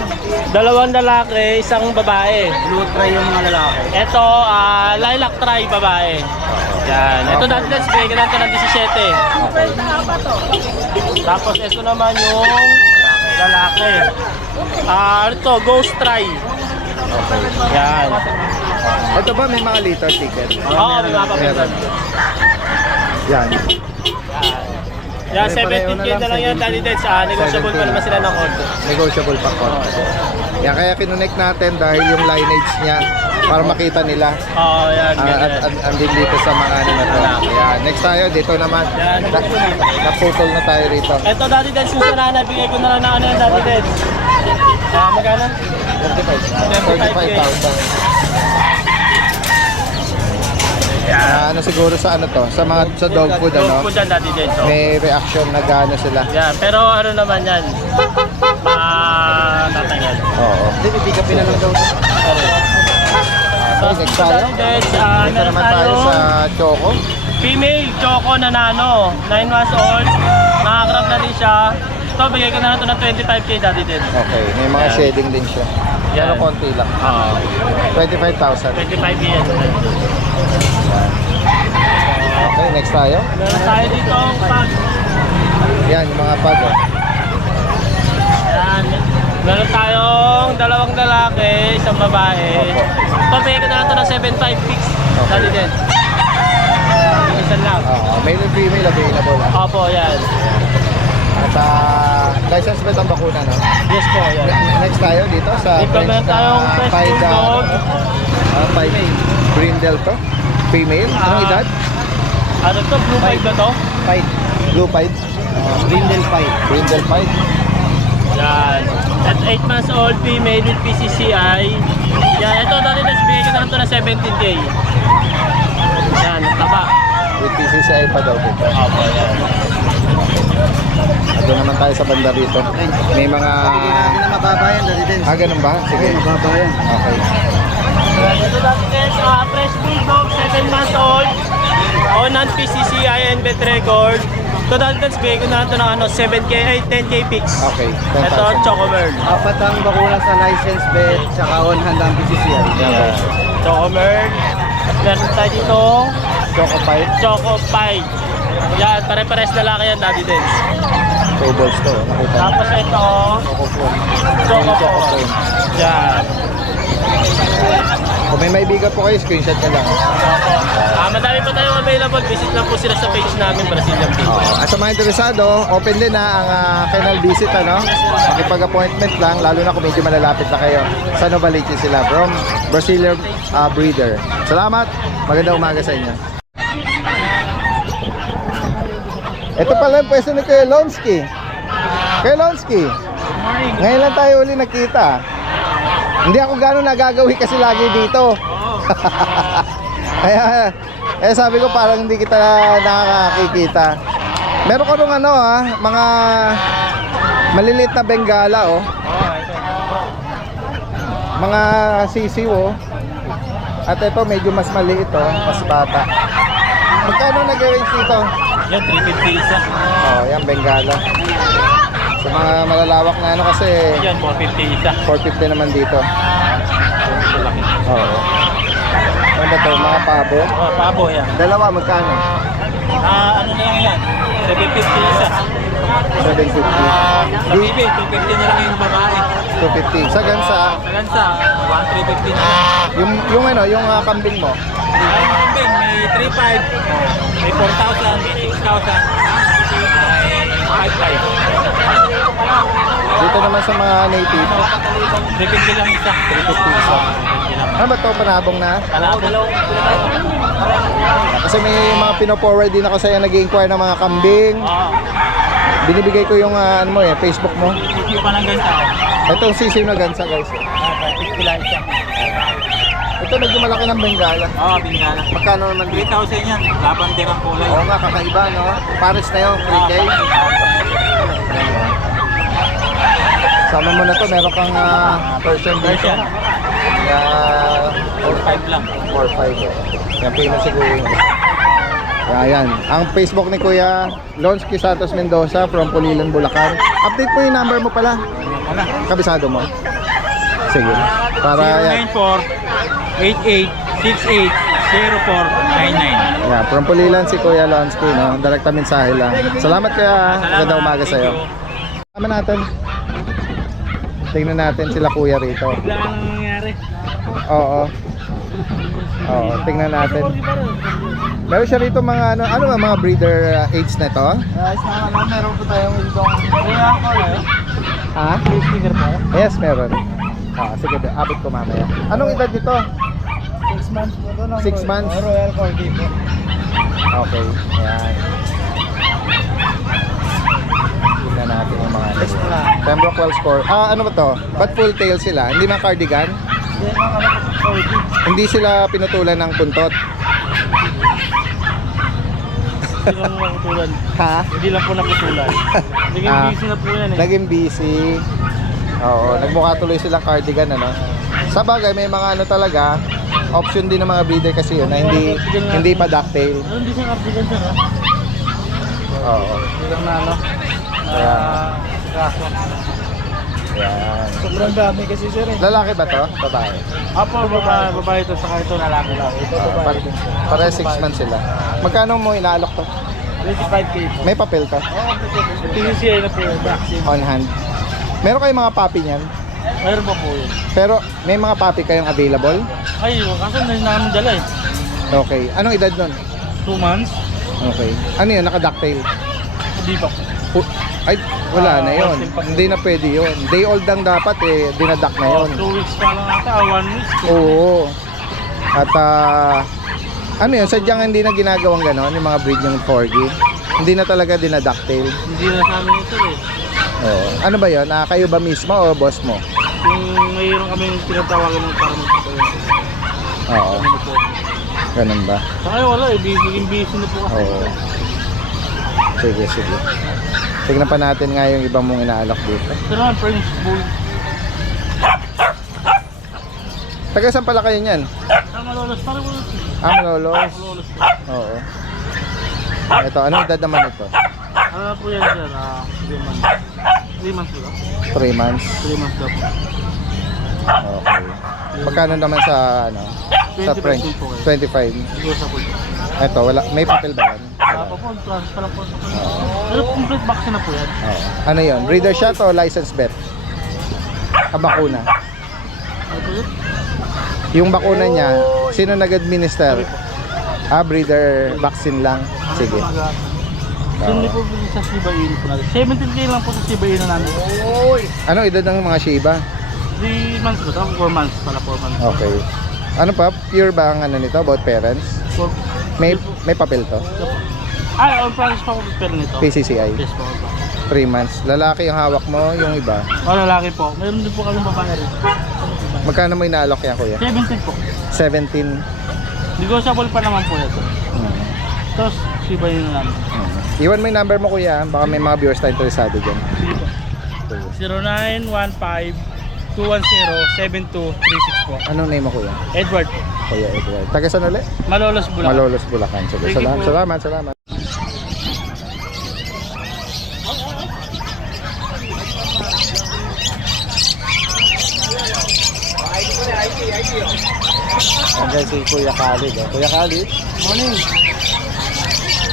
2 lalaki, 1 babae. Blue try yung mga lalaki. Ito, lilac try babae. Yan. Ito dati din. Bigyan natin ng 17. Tapos ito naman yung lalaki. Ito, ghost try. Yan. Ito ba may mga litter ticket? Oo, may mga papitan. Yan. Yan, Pareho 17K na lang yan, Daddy Deds. Negotiable pa naman sila ng order. Negotiable pa po. Yan, kaya kinonect natin dahil yung lineage niya para makita nila. Oo, yan. Andin dito sa mga ano na to. Yan. Next tayo, dito naman. Yan. Naputol na tayo rito. Ito, Daddy Deds, yung sarana, bigay ko na lang ng ano yan, Daddy Deds. Magkano? 35,000. Ano siguro sa ano to? Sa mga sa dog food Dog ano? food yan, Daddy Deds. Oh. May reaction na gano sila. Yan, pero ano naman yan? Tatanggal. Oo. Hindi ka pinalang daw. Okay, next tayo. Daddy Deds, Dito meron naman tayo sa Choco. female choco na nano, 9 months old. Nakakrap na din siya. Ito, bigay ko na lang ito ng 25K, Daddy Deds. Okay, may mga Yan. shading din siya. Yan. Pero konti lang. Oo. 25,000. 25K yan. Okay, next tayo. Meron tayo dito ang pag. Yan, yung mga pag. Oh. Yan. Meron tayong 2 lalaki, 1 babae. Opo. Ito, bigay ko na lang ito ng 7.5 fix. Okay. Daddy Deds. Isan lang. Male and female available. Opo, yan. At license ba itong bakuna, no? Yes po, yan. Next tayo dito sa Dito meron tayong French Pied, Bulldog. Pied Brindle to. Female. Anong edad? Ano to? Blue Pied ba to? Pied. Blue Pied. Brindle Pied. Brindle Pied. Yan. At 8 months old female with PCCI. Yan. Ito, Daddy Deds, bigay ko na lang ito ng 17K. Yan. Taba. With PCCI pa daw dito. Opo, yan. Ito naman tayo sa banda rito. May mga... Hindi na mababa yan, Daddy Dens. Ganun ba? Sige. Mababa yan. Okay. Ito, Daddy Deds, fresh bulldog, 7 months old. On and PCCI and vet record. Ito, Daddy Deds, bigay ko na lang ito ng 7K, 10K fix. Okay. Ito, 10,000. Choco Merl. 4 ang bakuna sa license bet, tsaka on hand ang PCCI. Yan. Choco Merl. At meron tayo dito, Choco Pied. Choco Pie. Yan, pare-pares lalaki yan, Daddy Deds. Two balls to. Nakita. Tapos ito, Choco Phone. Choco Choco Phone. Phone. Yan. Kung may maibigan po kayo, screenshot na lang. Madami pa tayong available. Visit lang po sila sa page namin, Brazilian Page. At sa mga interesado, open din na ang kennel visit, ano? Makipag-appointment lang, lalo na kung medyo malalapit na kayo. Sa Novaliches sila, from Brazilian breeder. Salamat, magandang umaga sa inyo. Ito pala yung pwesto ni Kuya Lonsky. Kuya Lonsky, ngayon lang tayo uli nakita. Hindi ako gano'n nagagawi kasi lagi dito. Kaya, sabi ko parang hindi kita nakakakikita. Meron ko nung ano mga maliliit na bengala oh. Mga sisiw oh. At ito medyo mas maliit oh, mas bata. Magkano nag-range dito? Yan, 350 isa. Oh, yan bengala. Sa mga malalawak na ano kasi Yan, 450 isa. 450 naman dito. Oo. Ano ba to? Mga pabo? Oh, pabo yan. Dalawa magkano? Ano na lang yan? 750 isa. 750. Sa bibi, 250 na lang yung babae. 250. Sa gansa, Sa gansa, 1,350 na lang. yung ano, yung kambing mo. Ay, kambing, may 3,500, may 4,000, may 6,000, may 5,500. naman sa mga native? 350 lang isa. 350 isa. Ano ba to? Panabong na? Kasi may mga pino-forward din ako sa'yo nag-inquire ng mga kambing. Binibigay ko yung ano mo Facebook mo. Hindi pa ng gansa. Itong sisiw na gansa guys. 50 lang isa. Ito medyo malaki ng Bengala. Oo, bingala. Magkano naman dito? 3,000 yan. Laban ang kulay. Oo nga, kakaiba no? Pares na yun, 3K. Sama mo na to, meron kang Persian dito. Kaya 4,500 lang. 4-5. Yan pino siguro yun. Kaya yan. Ang Facebook ni Kuya Lonsky Santos Mendoza from Pulilan, Bulacan. Update mo yung number mo pala. Wala. Kabisado mo. Sige. Para yan. 0948-68-0499. Yeah, from Pulilan si Kuya Lonsky, no? Direkta mensahe lang. Salamat Kuya. Magandang umaga Thank sa'yo. you. Tama natin. Tingnan natin sila Kuya rito. Wala nang nangyari. Oo. Oo, tingnan natin. Meron siya rito mga ano ba mga breeder age na to? Meron po tayong itong kuya ko Ha? sticker po. Yes, meron. Sige, abot ko mamaya. Anong edad nito? 6 months po ito. 6 months? Royal Corgi po. Okay, ayan. Tingnan natin yung mga Pembroke Wells score. Ano ba to? Ba't full tail sila? Hindi na cardigan? Yan ang ano po Corgi. Hindi sila pinutulan ng puntot? Hindi lang naputulan. Ha? Hindi lang po naputulan. Naging busy na po yan eh. Naging busy. Oo, nagmukha tuloy silang cardigan ano. Sa bagay may mga ano talaga, option din ng mga breeder kasi yun na hindi pa ducktail. Ano, hindi siya cardigan sir ha? Oo. Hindi lang na ano. Kaso. Yan. Sobrang dami kasi sir eh. Lalaki ba to? Babae. Apo, babae ito, saka ito lalaki lang. Para 6 months sila. Magkano mo inaalok to? 25k po. May papel ka? TCCI na po yun, vaccine. On hand. Meron kayong mga papi niyan? Mayroon pa po yun. Pero may mga papi kayong available? Ay, kaso na namin dala eh. Okay. Anong edad nun? 2 months? Okay. Ano yun? Naka-ducktail? Hindi pa po. Ay, wala na yun. Hindi na pwede yun. Day old lang dapat eh. Dinadak na yun. 2 weeks pa lang ata, 1 week. Oo. At ano yun? Sadyang hindi na ginagawang gano'n yung mga breed yung Corgi. Hindi na talaga dinadaktail. Hindi na sa amin ito eh. Oo. Ano ba yun? Kayo ba mismo o boss mo? Yung mayroon kaming tinatawagan ng para magpapalala. Oo. Ganun ba? Sa kayo wala eh, busy na po kasi. Oo. Sige, sige. Tignan pa natin nga yung ibang mong inaalok dito. Ito naman, French Bull. Taga saan pala kayo niyan? Malolos, parang wala siya. Malolos. Malolos po. Oo. Ito, anong edad naman ito? Ano na po yan sir? 3 months. 3 months po ba? 3 months. 3 months daw po. Okay. Magkano naman sa ano? Sa 25 French? din po kayo. 25. Siguro sa pool. Ito, wala. May papel ba yan? Wala pa po, transfer lang po. Pero complete vaccine na po yan. Oo. Ano yun? Breeder shot o license bet? Bakuna. Ano po yun? Yung bakuna niya, sino nag-administer? Breeder vaccine lang. Sige. Hindi po sa Shiba Inu po natin. 17k lang po sa Shiba Inu namin. Anong edad ng mga Shiba? 3 months ba? 4 months pala, 4 months. Okay. Ano pa? Pure ba ang ano nito? About parents? May papel to? On process pa ko pero nito. PCCI? Yes po. 3 months. Lalaki yung hawak mo, yung iba. Lalaki po. Meron din po kami babae rin. Magkano mo inaalok yan, kuya? 17 po. 17. Negotiable pa naman po ito. Tapos Shiba Inu namin. Iwan mo yung number mo, kuya. Baka may mga viewers na interesado dyan. Sige po. 0915-210-7236 po. Anong name mo, kuya? Edward po. Kuya Edward. Taga saan ulit? Malolos Bulacan. Malolos, Bulacan. Sige, Thank you salamat, po. salamat, salamat. Andiyan si Kuya Khalid. Kuya Khalid, morning.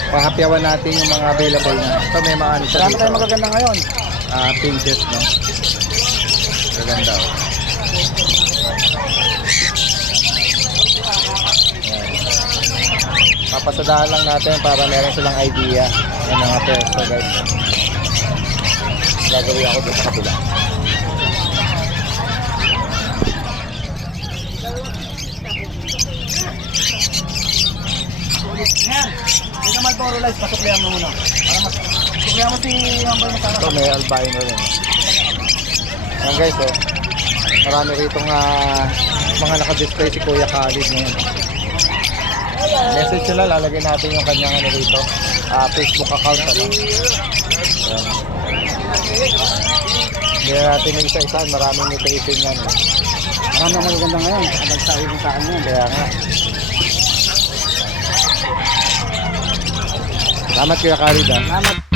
Pahapyawan natin yung mga available na. Ito may mga ano siya dito. Tayo magaganda ngayon. Pinches, no? Maganda. Ayan. Papasadahan lang natin para meron silang idea ng mga peso, guys. Gagawin ako dito sa kabila. Kuya Malboro Live, pasuklihan mo muna. Para mas... Suklihan mo si Mambal mo sana. Ito may albino rin. Ayan guys, oh. Marami rito mga naka-display si Kuya Khalid ngayon. Message nila, lalagay natin yung kanyang ano rito. Facebook account, ano. Ayan. Hindi na natin yung isa-isa, maraming mutation yan. Maraming magaganda ngayon. Nagsabi mo sa akin yan. Kaya nga. Salamat Kuya Khalid, ah. Salamat.